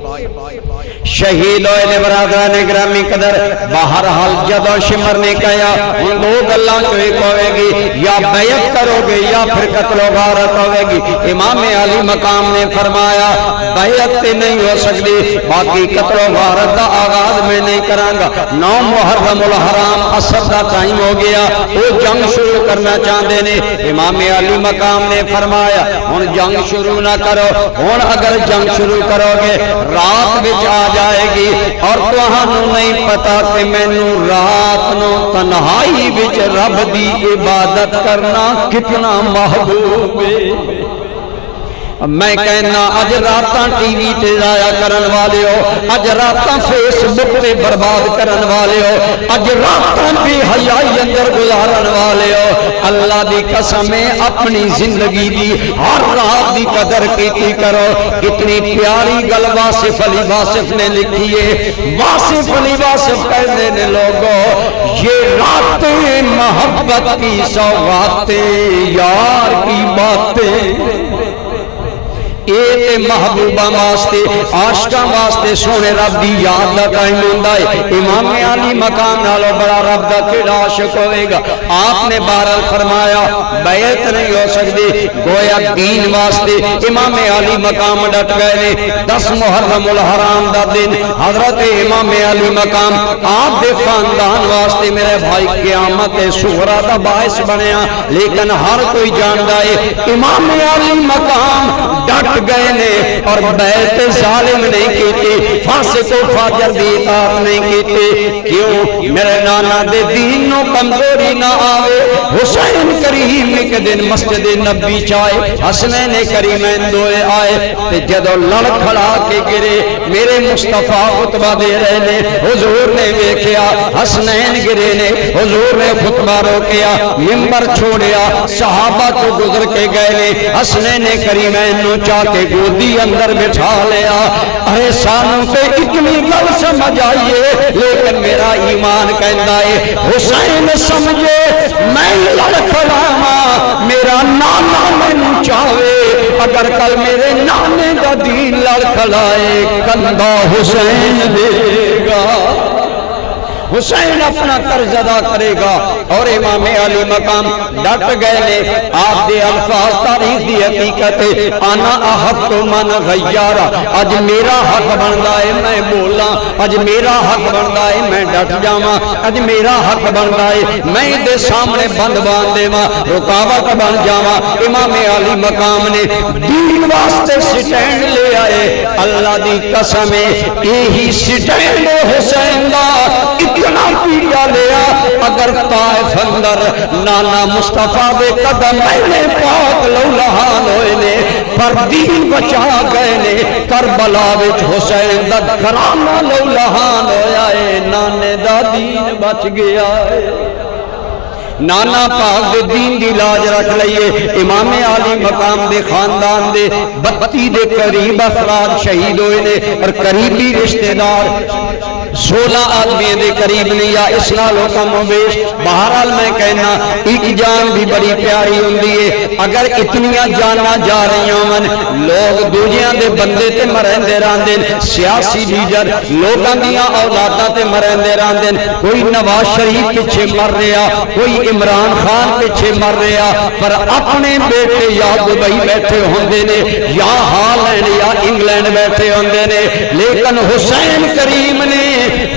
شہید ہوئے نے برادران گرامی قدر۔ بہرحال جدو شمر نے کہا ان 2 گلاں جو ایک ہوئے گی، یا بیعت کرو گے یا پھر قتل و غارت ہوئے گی۔ امام علی مقام نے فرمایا بیعت تے نہیں ہو سکتی، باقی قتل و غارت دا آغاز میں نہیں کرانگا۔ 9 محرم الحرام عصر دا ٹائم ہو گیا، وہ جنگ شروع کرنا چاہتے نے۔ امام علی مقام نے فرمایا ہن جنگ شروع نہ کرو، ہن اگر جنگ شروع کرو گے رات وچ آ جائے گی، اور تہانوں نہیں پتا کہ مینوں رات نو تنہائی وچ رب دی عبادت کرنا کتنا محبوب ہے۔ میں کہنا اج راتاں ٹی وی تے ضائع کرن والے ہو، اج راتاں فیس بک تے برباد کرن والے ہو، اج راتاں بے حیائی اندر گزارن والے ہو، اللہ دی قسم ہے اپنی زندگی دی ہر رات دی قدر کیتی کرو۔ کتنی پیاری گل واصف علی واصف نے لکھی ہے، واصف علی واصف کہتے ہیں لوگوں یہ راتیں محبت کی سوغاتیں، یار کی باتیں، اے محبوبہ واسطے عاشقاں واسطے سونے رب دی یاد دا قائم ہوندا ہے۔ امام علی مقام نالو بڑا رب دا کیڑا عاشق ہوئے گا؟ آپ نے بہرحال فرمایا بیعت نہیں ہو سکتی، گویا دین واسطے امام علی مقام ڈٹ گئے نے۔ 10 محرم الحرام دا دن حضرت امام علی مقام آپ دے خاندان واسطے میرے بھائی قیامت صغریٰ دا باعث بنیا، لیکن ہر کوئی جاندا ہے امام علی مقام ڈٹ گئے نے اور بیعت ظالم نہیں کیتی، فاسق و فاجر دی اطاعت نہیں کیتی۔ کیوں؟ میرے نانا دے دین نو کمزوری نہ آوے۔ حسین کریم ایک دن مسجد نبی چائے، حسنین کریمین دوئے آئے تے جدو لڑ کھڑا کے گرے میرے مصطفیٰ خطبہ دے رہے نے، حضور نے دیکھیا حسنین گرے نے، حضور نے خطبہ روکیا، منبر چھوڑیا، صحابہ تو گزر کے گئے نے، حسنین کریمین نو چاہ کے گودی اندر بٹھا لیا۔ ارے سانوں پہ اتنی گل سمجھ آئیے، لیکن میرا ایمان کہندا ہے حسین سمجھے میں لڑکھڑاما میرا نانا میں چاہے، اگر کل میرے نانے دا دین لڑکھڑائے کندھا حسین دے گا، حسین اپنا قرض ادا کرے گا۔ اور امام علی مقام ڈٹ گئے نے۔ آپ دے الفاظ تاریخ دی حقیقت ہے، انا احق من غیارا، اج میرا حق بندا ہے میں بولاں، اج میرا حق بندا ہے میں ڈٹ جاواں، اج میرا حق بندا ہے میں دے سامنے بند باندھ دیواں، رکاوٹ بن جاواں۔ امام علی مقام نے دین واسطے سٹینڈ لے آئے، اللہ دی قسم ہے یہی سٹینڈ حسین دا اتنا پیڑا لیا، اگر طائف اندر نانا مصطفیٰ دے قدم میں پاک لولہان ہوئے نے پر دین بچا گئے نے۔ کربلا وچ حسین دا گھرانہ لولہان ہویا ہے، نانے دا دین بچ گیا ہے، نانا پاک دے دین دی لاج رکھ لئیے امام عالی مقام دے خاندان دے 32 دے قریب افراد شہید ہوئے نے اور قریبی رشتہ دار 16 آدمی دے قریب نہیں یا اس نالوں کا مویش بہرحال میں کہنا ایک جان بھی بڑی پیاری ہوندی ہے اگر اتنیاں جانا جا رہی ہوں لوگ دوجیاں دے بندے تے مرندے راندن سیاسی لیڈر لوگاں دیاں اولاداں تے مرندے راندن کوئی نواز شریف پیچھے مر رہا کوئی عمران خان پیچھے مر رہا پر اپنے بیٹے یا دبئی بیٹھے ہوندے نے یا ہالینڈ یا انگلینڈ بیٹھے ہوندے نے لیکن حسین کریم نے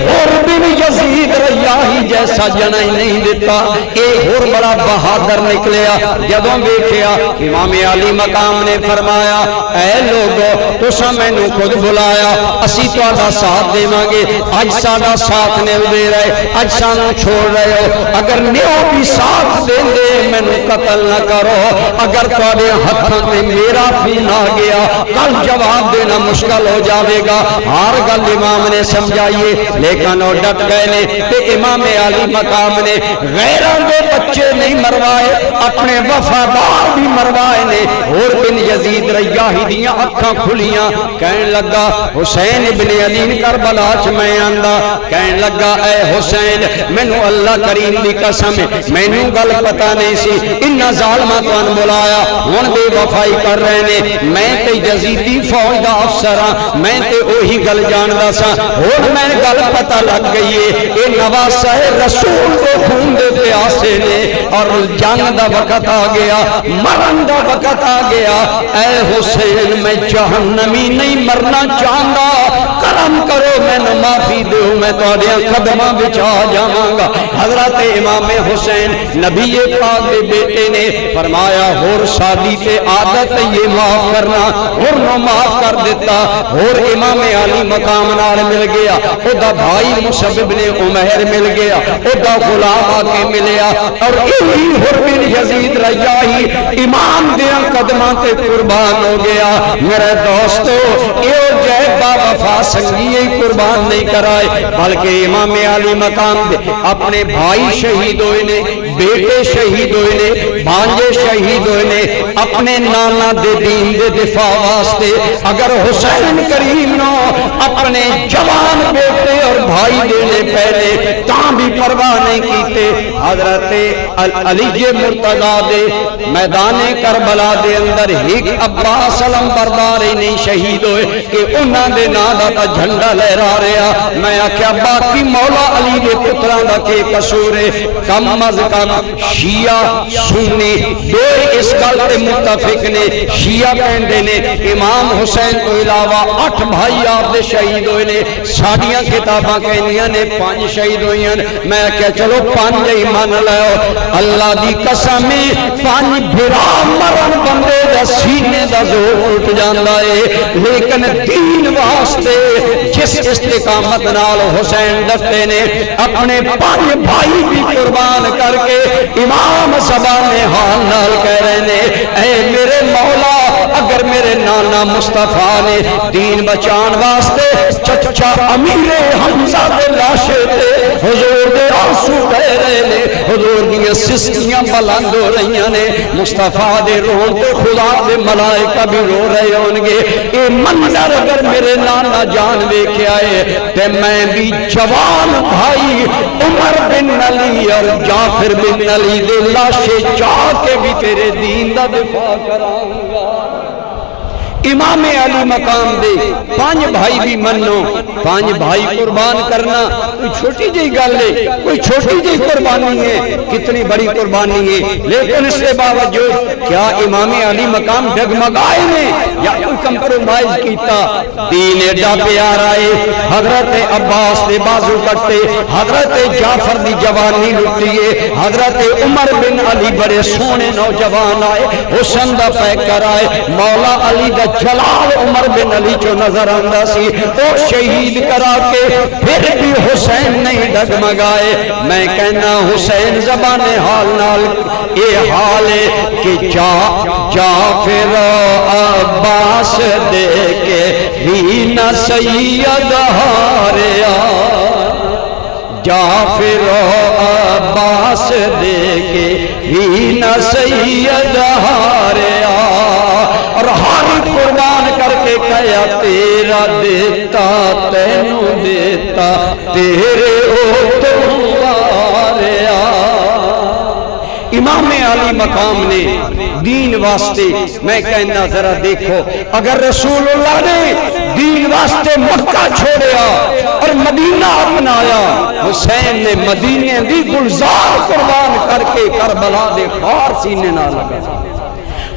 اور بن یزید ریاحی جیسا جنائی نہیں دیتا ایک اور بڑا بہادر نکلیا جدوں بیٹھیا امام علی مقام نے فرمایا اے لوگو تو سا میں نے خود بلایا اسی تو آدھا ساتھ دے مانگے آج سادہ ساتھ نے دے رہے آج سانو چھوڑ رہے ہو اگر نیو بھی ساتھ دے دے میں نے قتل نہ کرو اگر تو آدھے ہتھاں تے میرا فون آ گیا کل جواب دینا مشکل ہو جاوے گا ہر گل امام نے سمجھائیے لیکن وہ ڈٹ گئے نے تے امام علی مقام نے غیران دے بچے نہیں مروائے اپنے وفادار بھی مروائے نے اور بن یزید ریاحی دیاں اکھاں کھلیاں کہنے لگا حسین ابن علی کربلا چ میں آندا کہنے لگا اے حسین مینوں اللہ کریم دی قسم مینوں گل پتہ نہیں سی ان ظالماں توں بلایا ہن بے وفائی کر رہے نے میں تے یزیدی فوج دا افسر ہاں میں تے وہی گل جاندا سا اور میں گل پتہ لگ گئی ہے اے نواسہ رسول کو خون دے پیاسے نے اور جنگ دا وقت آ گیا مرن دا وقت آ گیا اے حسین میں جہنمی نہیں مرنا چاہتا کرم کرو میں معافی دو میں تہاڈے قدماں وچ آ جاواں گا حضرت امام حسین نبی پاک دے بیٹے نے فرمایا اور شادی تے عادت یہ معاف کرنا اور نو معاف کر دیتا اور امام علی مقام نال مل گیا خدا بھائی مصعب بن عمیر مل گیا خدا غلام آکے ملیا اور یہی حر بن یزید ریاحی امام دیاں قدماں تے قربان ہو گیا میرے دوستو یہ جے با وفا سنگی قربان نہیں کرائے بلکہ امام علی مقام دے اپنے بھائی شہید ہوئے نے بیٹے شہید ہوئے نے بھانجے شہید ہوئے نے اپنے نانا دے دین دے دفاع واسطے اگر حسین کریم نو اپنے جوان بیٹے اور بھائی دینے پہلے تاں بھی پرواہ نہیں کیتے حضرت علی مرتضیٰ دے میدان کربلا دے اندر ایک عباس علم بردار نہیں شہید ہوئے کہ انہاں دے نادا تا جھنڈا لہرا رہا میں آکھیا باقی مولا علی دے پتران دا کے قصور ہے کم از کم شیعہ سنی دو اس گل تے متفق نے شیعہ کہندے نے امام حسین کو علاوہ 8 بھائی آپ دے شہید ہوئے نے ساڑیاں کتاباں کہنیاں نے 5 شہید ہوئی ہیں میں کہا چلو 5 ہی مان لائو اللہ دی قسمی 5 بھرا مرن بندے دا سینے دا زور اٹھ جاندہ ہے لیکن دین واسطے جس استقامت نال حسین ڈٹے نے اپنے 5 بھائی بھی قربان کر کے امام زبان حال نال کہہ رہے نے اے میرے مولا اگر میرے نانا مصطفیٰ نے دین بچان واسطے چچا امیر حمزہ دے لاشے تھے حضور دے آنسو کہہ رہے نے حضور دیا سسکیاں بلند ہو رہی نے مصطفیٰ دے رون تے خدا دے ملائکہ بھی رو رہے ہونگے اے منظر اگر میرے نانا جان دے کے آئے تے میں بھی جوان بھائی عمر بن علی اور جعفر بن علی دے لاشے چاہ کے بھی تیرے دین دا دفاع کراؤں گا امام علی مقام دے 5 بھائی بھی منو 5 بھائی قربان کرنا کوئی چھوٹی جی گل ہے کوئی چھوٹی جی قربانی ہے کتنی بڑی قربانی ہے لیکن اس کے باوجود کیا امام علی مقام ڈگمگائے نے یا کوئی کمپرومائز کیتا دین ایڈا پیار آئے حضرت عباس دے بازو کٹے حضرت جعفر دی جوانی لٹیے حضرت عمر بن علی بڑے سونے نوجوان آئے حسن دا پیکر آئے مولا علی دا جلال عمر بن علی جو نظر آندہ سی وہ شہید کرا کے پھر بھی حسین نہیں ڈگمگائے میں کہنا حسین زبان حال نال اے حال ہے کہ جعفر عباس دے کے ہی نہ سید ہاریا جعفر عباس عباس دے کے ہی نہ سید ہاریا اور ہر قربان کر کے کہیا تیرا دیتا تینوں دیتا تیرے او تو واریا امام علی مقام نے دین واسطے میں کہنا ذرا دیکھو اگر رسول اللہ نے دین واسطے مکہ چھوڑیا اور مدینہ اپنایا حسین نے مدینے دی گلزار قربان کر کے کربلا دے خار سینے نہ لگا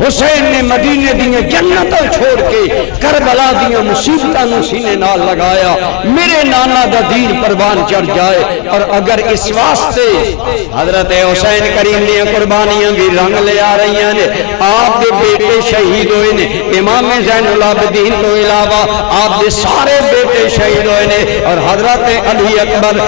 حسین نے مدینے دیئے جنتوں چھوڑ کے کربلا دیئے مصیبتوں سینے نال لگایا میرے نانا دا دین پروان چڑھ جائے اور اگر اس واسطے حضرت حسین کریم نے قربانیاں بھی رنگ لے آ رہی ہیں آپ کے بیٹے شہید ہوئے نے امام زین العابدین تو علاوہ آپ کے سارے بیٹے شہید ہوئے نے اور حضرت علی اکبر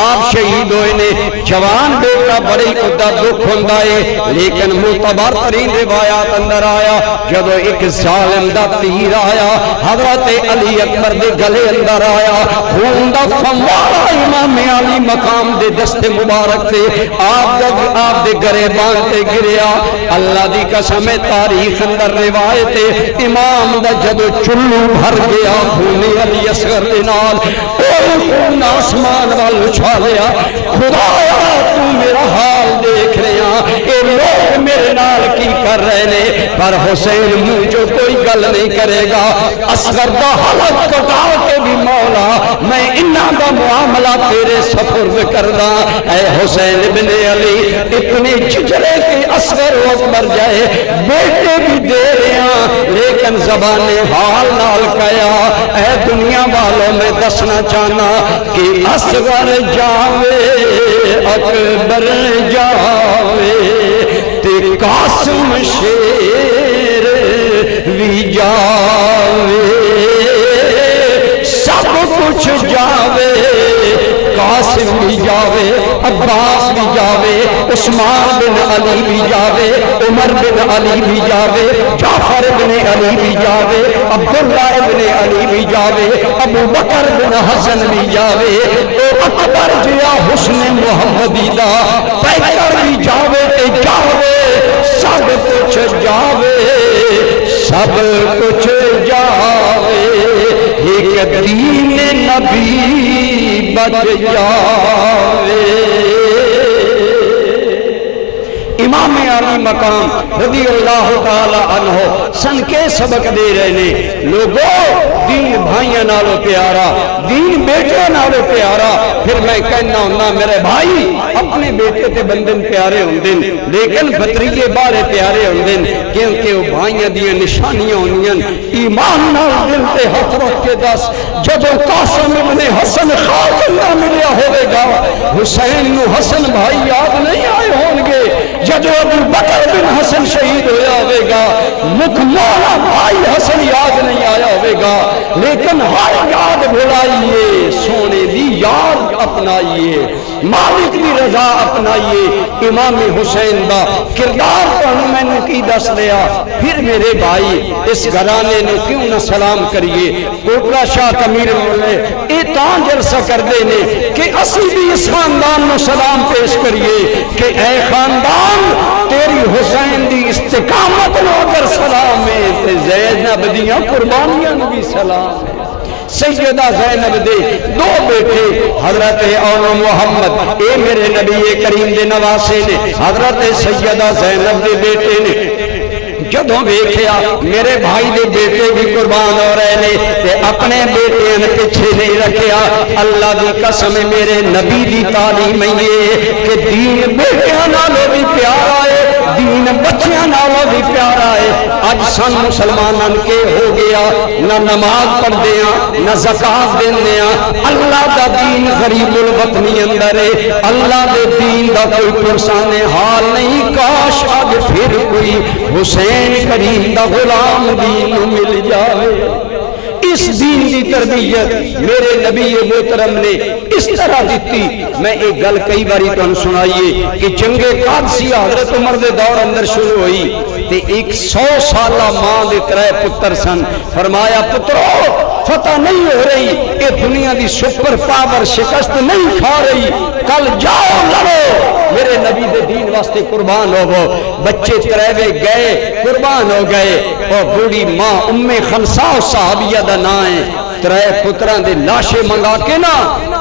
آپ شہید ہوئے نے جوان بیٹا بڑی قدہ دکھ ہوندائے لیکن معتبر ترین روایات اندر آیا جب ایک ظالم دا تیر آیا حضرت علی اکبر دے گلے اندر آیا خون دا فوارا امام علی مقام دے دست مبارک تے آپ دے گریبان تے گریا اللہ دی قسم تاریخ اندر روایت امام دا جدو چلو بھر گیا خون علی اصغر دے نال اور خون آسمان وال اچھالیا خدایا تو میرا حال دیکھ رہا اے لوگ میرے نال کی کر رہے نے پر حسین منہ جو کوئی گل نہیں کرے گا اصغر دا حلق کٹا کے بھی مولا میں انہاں دا معاملہ تیرے سفر کردہ اے حسین بن علی اتنے ججرے کے اصغر اکبر جائے بیٹے بھی دے رہے ہیں لیکن زبان حال نال کیا اے دنیا والوں میں دسنا چاہنا کہ اصغر جاوے اکبر جاوے قاسم شیر بھی جاوے سب کچھ جاوے قاسم بھی جاوے عباس بھی جاوے عثمان بن علی بھی جاوے عمر بن علی بھی جاوے جعفر بن علی بھی جاوے عبداللہ بن علی بھی جاوے ابو بکر بن حسن بھی جاوے اکبر جیا حسن محمدی دا پیکر بھی جاوے تے جاوے سب کچھ جاوے سب کچھ جاوے ایک دین نبی بچ جاوے امام علی مقام رضی اللہ تعالی عنہ سن کے سبق دے رہے نے لوگوں دین بھائیاں نالو پیارا دین بیٹے نالو پیارا پھر میں کہنا ہونا میرے بھائی اپنے بیٹے تے بندن پیارے ہوندن لیکن بطریے بارے پیارے ہوندن کیونکہ وہ بھائیاں دیاں نشانیاں ہونیاں ایمان نال دل تے ہاتھ رکھ کے دس جب قاسم ابن حسن خاک اللہ ملیا ہوئے گا حسین نو حسن بھائی یاد نہیں آئے ہونگے جب ابو بکر بن حسن شہید ہویا ہوئے گا مکھ مولا بھائی حسن یاد نہیں آیا ہوئے گا لیکن ہر یاد بھولائیے سونے دی یاد اپنائیے مالک دی رضا اپنائیے امام حسین دا کردار پڑھوں میں نے کی دس لیا پھر میرے بھائی اس گھرانے نے کیوں نہ سلام کریے کوٹلا شاہ کمیر مولے ایتان جلسہ کر دینے کہ اسی بھی اس خاندان نو سلام پیش کریے کہ اے خاندان تیری حسین دی استقامت نو اگر سلام ہے تے زینب دیاں قربانیاں نو بھی سلام ہے سیدہ زینب دے دو بیٹے حضرت اولو محمد اے میرے نبی کریم دے نواسے نے حضرت سیدہ زینب دے بیٹے نے جدوں بیکھیا میرے بھائی دے بیٹے بھی قربان ہو رہے نے تے اپنے بیٹے نے پیچھے نہیں رکھیا اللہ دی قسم میرے نبی دی تعلیم یہ کہ دین بیٹیاں نالوں بھی پیارا ہے دین بچیاں نالوں بھی پیارا ہے آج سن مسلمانان کے ہو گیا نہ نماز پڑھ دیا نہ زکاة دین دیا اللہ دا دین غریب الوطنی اندر ہے اللہ دے دین دا کوئی پرسان حال نہیں کاش آج پھر کوئی حسین کریم دا غلام دین مل جائے اس دین دی تربیت میرے نبی محترم نے اس طرح دیتی میں ایک گل کئی باری تو سنائیے کہ جنگ قادسیہ حضرت عمر دے دور اندر شروع ہوئی تے ایک 100 سالہ ماں دے 3 پتر سن فرمایا پترو فتح نہیں ہو رہی، یہ دنیا دی سپر پاور شکست نہیں کھا رہی، کل جاؤ لڑو میرے نبی دے دین واسطے قربان ہو گو۔ بچے تریوے گئے قربان ہو گئے، اور بوڑی ماں ام خنساء صحابیہ دا نام ہے، ترے پتران دے لاشے منگا کے نا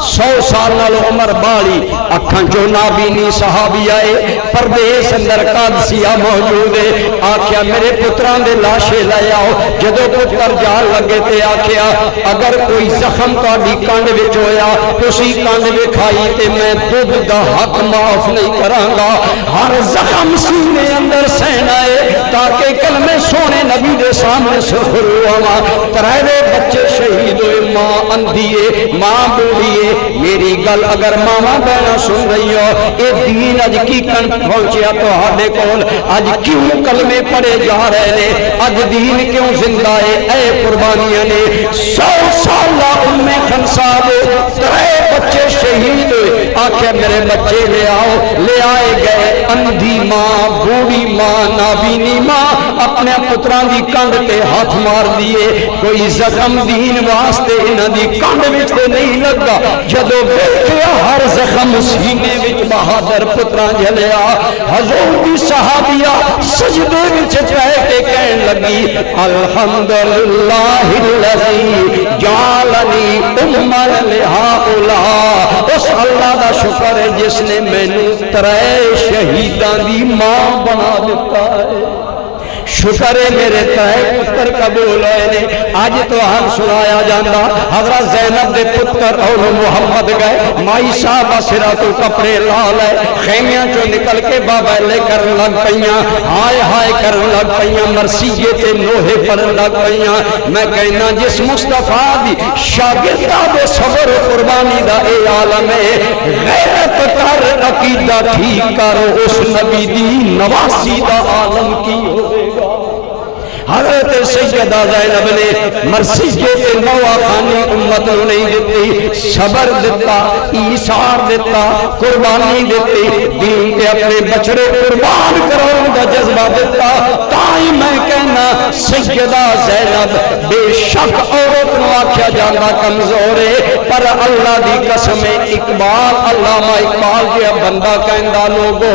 100 سال نال عمر بالی، اکھاں جو نابینی صحابی آئے، پردیس اندر قادسیہ موجود ہے، آکھیا میرے پتران دے لاشے لے آؤ۔ جدو پتر جال لگے تے آکھیا اگر کوئی زخم تہاڈی کنڈ وچ ہویا تسی کنڈ وکھائی تے میں دودھ دا حق معاف نہیں کراں گا، ہر زخم سینے اندر سہنا ہے تاکہ کلمے سونے نبی دے سامنے سرخرو ہوا۔ ترائے بچے شہید ہوئے، ماں اندھیے، ماں بوڑھیے۔ میری گل اگر ماما بہنا سن رہی ہو، اے دین اج کی کن پہنچیا تو ہاڈے کول، اج کیوں کلمے پڑھے جا رہے نے، اج دین کیوں زندہ ہے؟ اے قربانیاں نے 100 سالہ ام خنساء دے 3 بچے شہید ہوئے، آکھے میرے بچے لے آؤ، لے آئے گئے۔ اندھی ماں، بوڑھی ماں، نابینی ماں اپنے پتران دی کنڈ تے ہاتھ مار دیے، کوئی زخم دین واسطے انہاں دی کنڈ وچ تے نہیں لگا۔ جدو بیٹھیا ہر زخم سینے وچ بہادر پتران جلیا، حضور دی صحابیہ سجدے وچ پہ کے کہن لگی الحمدللہ الذی جعلنی امّا لہؤلاء، اس اللہ دا شکر ہے جس نے مینوں 3 شہیدان دی ماں بنا دیتا ہے۔ شکر ہے میرے 3 پتر قبول ہوئے نے۔ آج تو ہم سنایا جاندہ حضرت زینب دے پتر اور محمد گئے، مائی صاحبہ سرہ تو کپڑے لال ہے، خیمیاں جو نکل کے بابا لے کر لگ پئیاں، ہائے ہائے کر لگ پئیاں، مرسیے تے نوہے پر لگ پئیاں۔ میں کہنا جس مصطفیٰ دی شاگردہ دے صبر و قربانی دا اے عالم ہے، غیرت کر عقیدہ ٹھیک کرو، اس نبی دی نواسی دا عالم کی ہوئے گا۔ حضرت سیدہ زینب نے مرثیے تے نوہ خانی امت نہیں دیتی، صبر دیتا، ایثار دیتا، قربانی دیتی، دین تے اپنے بچڑے قربان کروں دا جذبہ دیتا۔ تائی میں کہنا سیدہ زینب بے شک عورت نو آکھیا جاندہ کمزور ہے، پر اللہ دی قسم اقبال، علامہ اقبال جے بندہ کہندہ لوگو،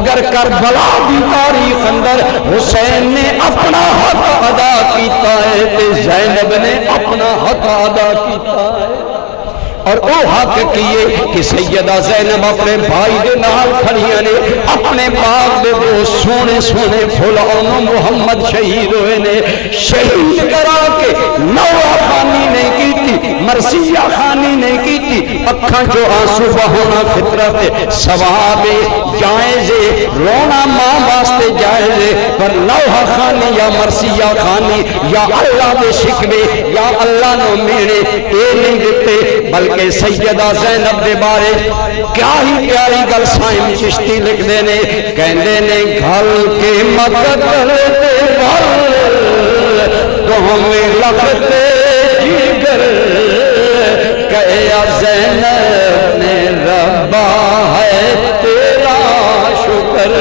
اگر کربلا دی تاریخ اندر حسین نے اپنا حق ادا کیتا ہے تے زینب نے اپنا حق ادا کیتا ہے، اور او حق کیے کہ سیدہ زینب اپنے بھائی دے نال کھڑیاں نے، اپنے باپ دے دو سونے سونے پھلاؤں محمد شہید ہوئے نے، شہید کرا کے نوہ خانی نہیں کیتی، مرثیہ خانی نہیں کیتی، اکھاں جو آنسو بہونا فطرت ثواب جائز، رونا ماں واسطے جائز، پر نوہ خانی یا مرثیہ خانی یا اللہ دے شکوے یا اللہ نو میرے اے نہیں دیتے، بلکہ سیدہ زینب دے بارے کیا ہی پیاری گل سائم چشتی لکھ دینے، کہندے نے گھل کے مقتل دے بھل تو ہمیں لگتے جگر، کہیا زینب نے ربا ہے تیرا شکر،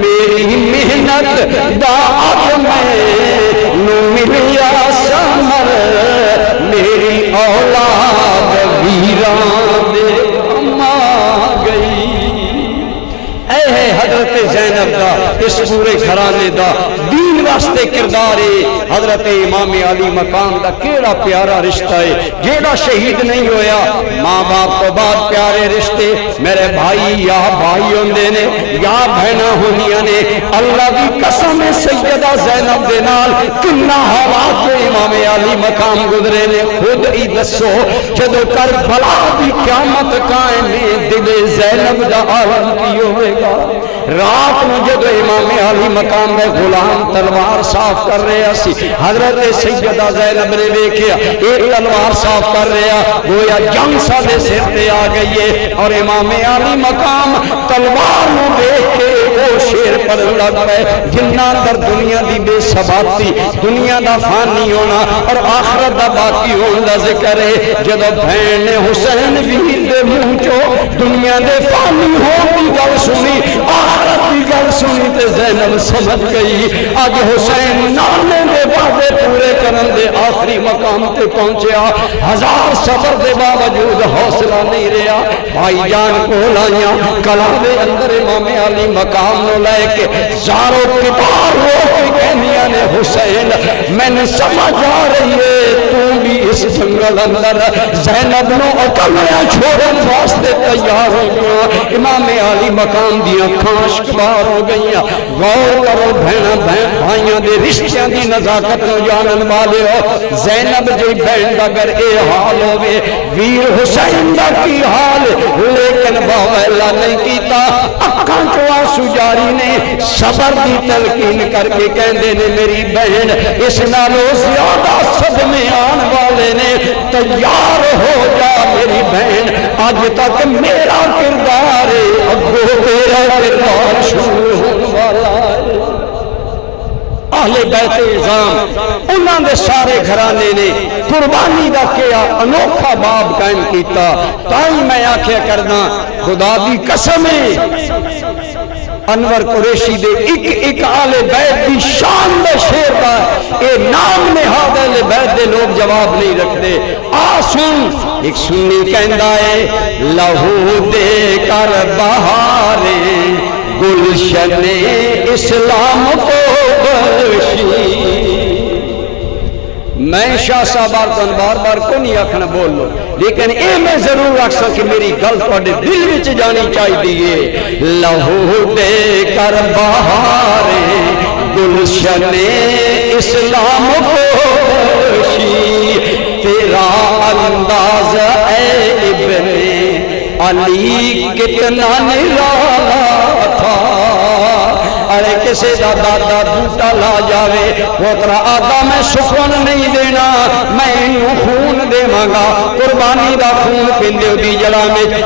میری محنت دا اب میں نو ملیا سمر، میری اولاد ویران دے اما گئی۔ اے حضرت زینب دا اس پورے گھرانے دا دین واسطے کردار ہے، حضرت امام علی مقام دا کیڑا پیارا رشتہ ہے، جیڑا شہید نہیں ہویا۔ ماں باپ تو بعد پیارے رشتے میرے بھائی یا بھائی ہوندے نے یا بہناں ہوندیاں نے، اللہ دی قسم سیدہ زینب دے نال کنا حالات امام علی مقام گزرے نے، خود ہی دسو جدو کربلا دی قیامت قائم ہے، دل زینب دا عالم کی ہوئے گا۔ رات میں جدو امام علی مقام دے غلام تلوار صاف کر رہے سی، حضرت سیدہ زینب نے دیکھیا ایک تلوار صاف کر رہا، گویا جنگ سادے سر پہ آ گئی ہے، اور امام علی مقام تلوار نو دیکھ کے وہ شیر پر لگ رہے، جنہ در دنیا دی بے ثباتی، دنیا دا فانی ہونا اور آخرت دا باقی ہونا دا ذکر ہے۔ جدو بہن حسین ویر دے منہ چو دنیا دے فانی ہون دی گل سنی، آخرت دی گل سنی تے زینب سمجھ گئی اج حسین نانے دے وعدے پورے کرن دے آخری مقام تے پہنچیا. ہزار صبر دے باوجود حوصلہ نہیں رہا. بھائی جان کو لائیاں کلا دے اندر امام علی مقام نو لے کے زارو کتار ہو کے کہنیاں نے حسین میں نے سمجھ آ رہی ہے تو بھی اس جنگل اندر. زینب نو اکلیا چھوڑن واسطے تیار ہو گیا. امام علی مقام دیاں کھانش کبار ہو گئیاں. غور کرو بہنا بھائیاں دے رشتیاں دی نزاکت نو جانن والے ہو. زینب جی بہن اگر اے حال ہوئے ویر حسین دا کی حال لیکن باویلا نہیں کیتا. اکھاں چوں آنسو جاری نے صبر دی تلقین کر کے کہندے نے میری بہن اس نالوں زیادہ صدمے آن والے نے تیار ہو جا میری بہن. آج تک میرا کردار ہے اب تیرا کردار شروع ہونے والا ہے. اہل بیت اعظام انہاں دے سارے گھرانے نے قربانی دا کیا انوکھا باب قائم کیتا. تائی میں آکھیا کرنا خدا دی قسم ہے انور قریشی دے ایک آل بیت دی شان دے شیر دا اے نام نہاد اہل بیت دے لوگ جواب نہیں رکھ دے. آسن ایک سنی کہندہ ہے لہو دے کر بہاریں گلشن اسلام کو بخشی. میں شاہ صاحب بار بار کو نہیں آکھنا بول لو لیکن اے میں ضرور رکھ سا کہ میری گل تھوڑے دل وچ جانی چاہی دیئے. لہو دے کر بہاریں گلشن اسلام کو بخشی. تیرا انداز اے ابن علی کتنا نرالا تھا. ارے کسے دا دادا بوٹا لا جاوے پوترا آدھا میں سکون نہیں دینا میں انہوں خون دے مانگا. قربانی دا خون پیندے دی جلا میں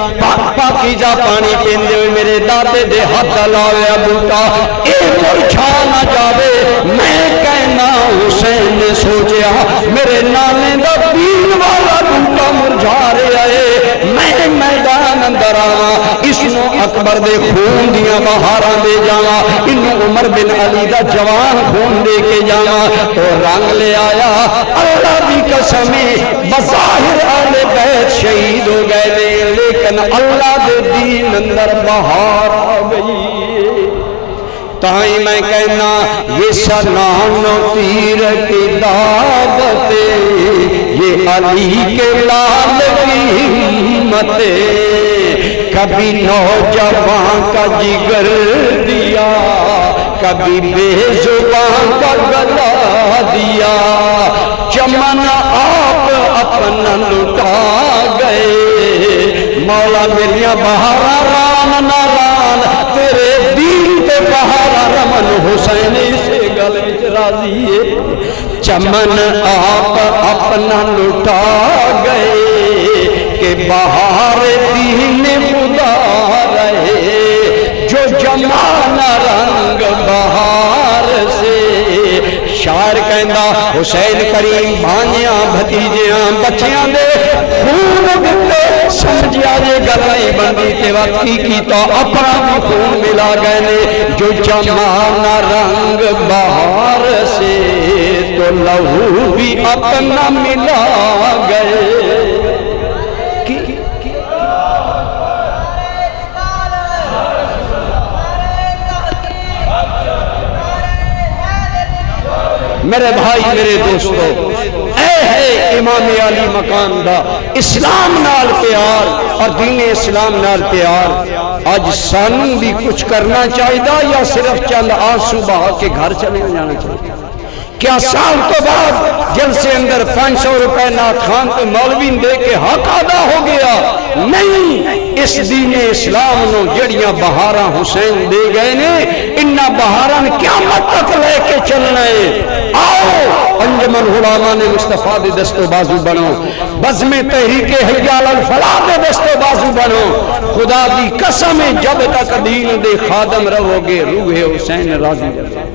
پاکیزہ پانی پیندے ہوئے میرے دادے دے ہاتھ لاوے بوٹا ایک اور چھا نہ جاوے. میں کہنا حسین نے سوچیا میرے نانے دا دین والا بوٹا مرجھا رہے آئے. میں میدان اندر آوا اس نو اکبر دے خون دیا بہاراں دے جاوا انہوں عمر بن علی دا جوان خون دے کے جاوا تو رنگ لے آیا. اللہ بھی قسمی بظاہر آل بیت شہید ہو گئے دے لیکن اللہ دے دین اندر بہار آ گئی. تائی میں کہنا یہ سنان و تیر کی دعوت یہ علی کے لال کی ہمت. کبھی نوجوان کا جگر دیا کبھی بے زبان کا گلا دیا. چمن آپ اپنا لٹا گئے مولا میریاں بہارا رام ناران تیرے دین تے بہارا رمن حسین سے گل راضی ہے. چمن آپ اپنا لٹا گئے کہ بہار دین خدا رہے جو جمانا رنگ بہار سے. شاعر کہندہ حسین کریم بھانیاں بھتیجیاں بچیاں دے خون دتے سمجھیا جے گلائی بندی کے وقت کی تو اپنا بھی خون ملا گئے جو جمانا رنگ بہار سے تو لہو بھی اپنا ملا گئے. میرے بھائی میرے دوستو اے ہے امام علی مقام دا اسلام نال پیار اور دین اسلام نال پیار. آج سانوں بھی کچھ کرنا چاہیے یا صرف چند آنسو بہا کے گھر چلے جانا چاہیے؟ کیا سال تو بعد جلسے اندر 500 روپے نعت خان کو مولوی دے کے حق ادا ہو گیا؟ نہیں. اس دین اسلام نو جڑیاں بہاراں حسین دے گئے نے انہاں بہاراں قیامت تک لے کے چلنا ہے. آؤ انجمن علماء نے مصطفیٰ دے دست و بازو بنو بزم تحریک حی علی الفلاح دے دست و بازو بنو. خدا دی قسم جب تک دین دے خادم رہو گے روح حسین راضی رہے.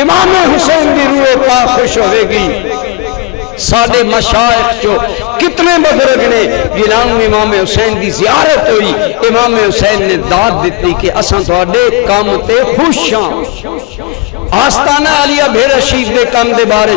امام حسین دی روح پاک خوش ہوئے گی. ساڑھے مشائخ جو کتنے بزرگ نے جنہوں امام حسین دی زیارت ہوئی، امام حسین نے داد دیتی کہ اساں تواڈے کام تے خوش ہاں۔ آستانہ علیہ بے رشید دے کام دے بارے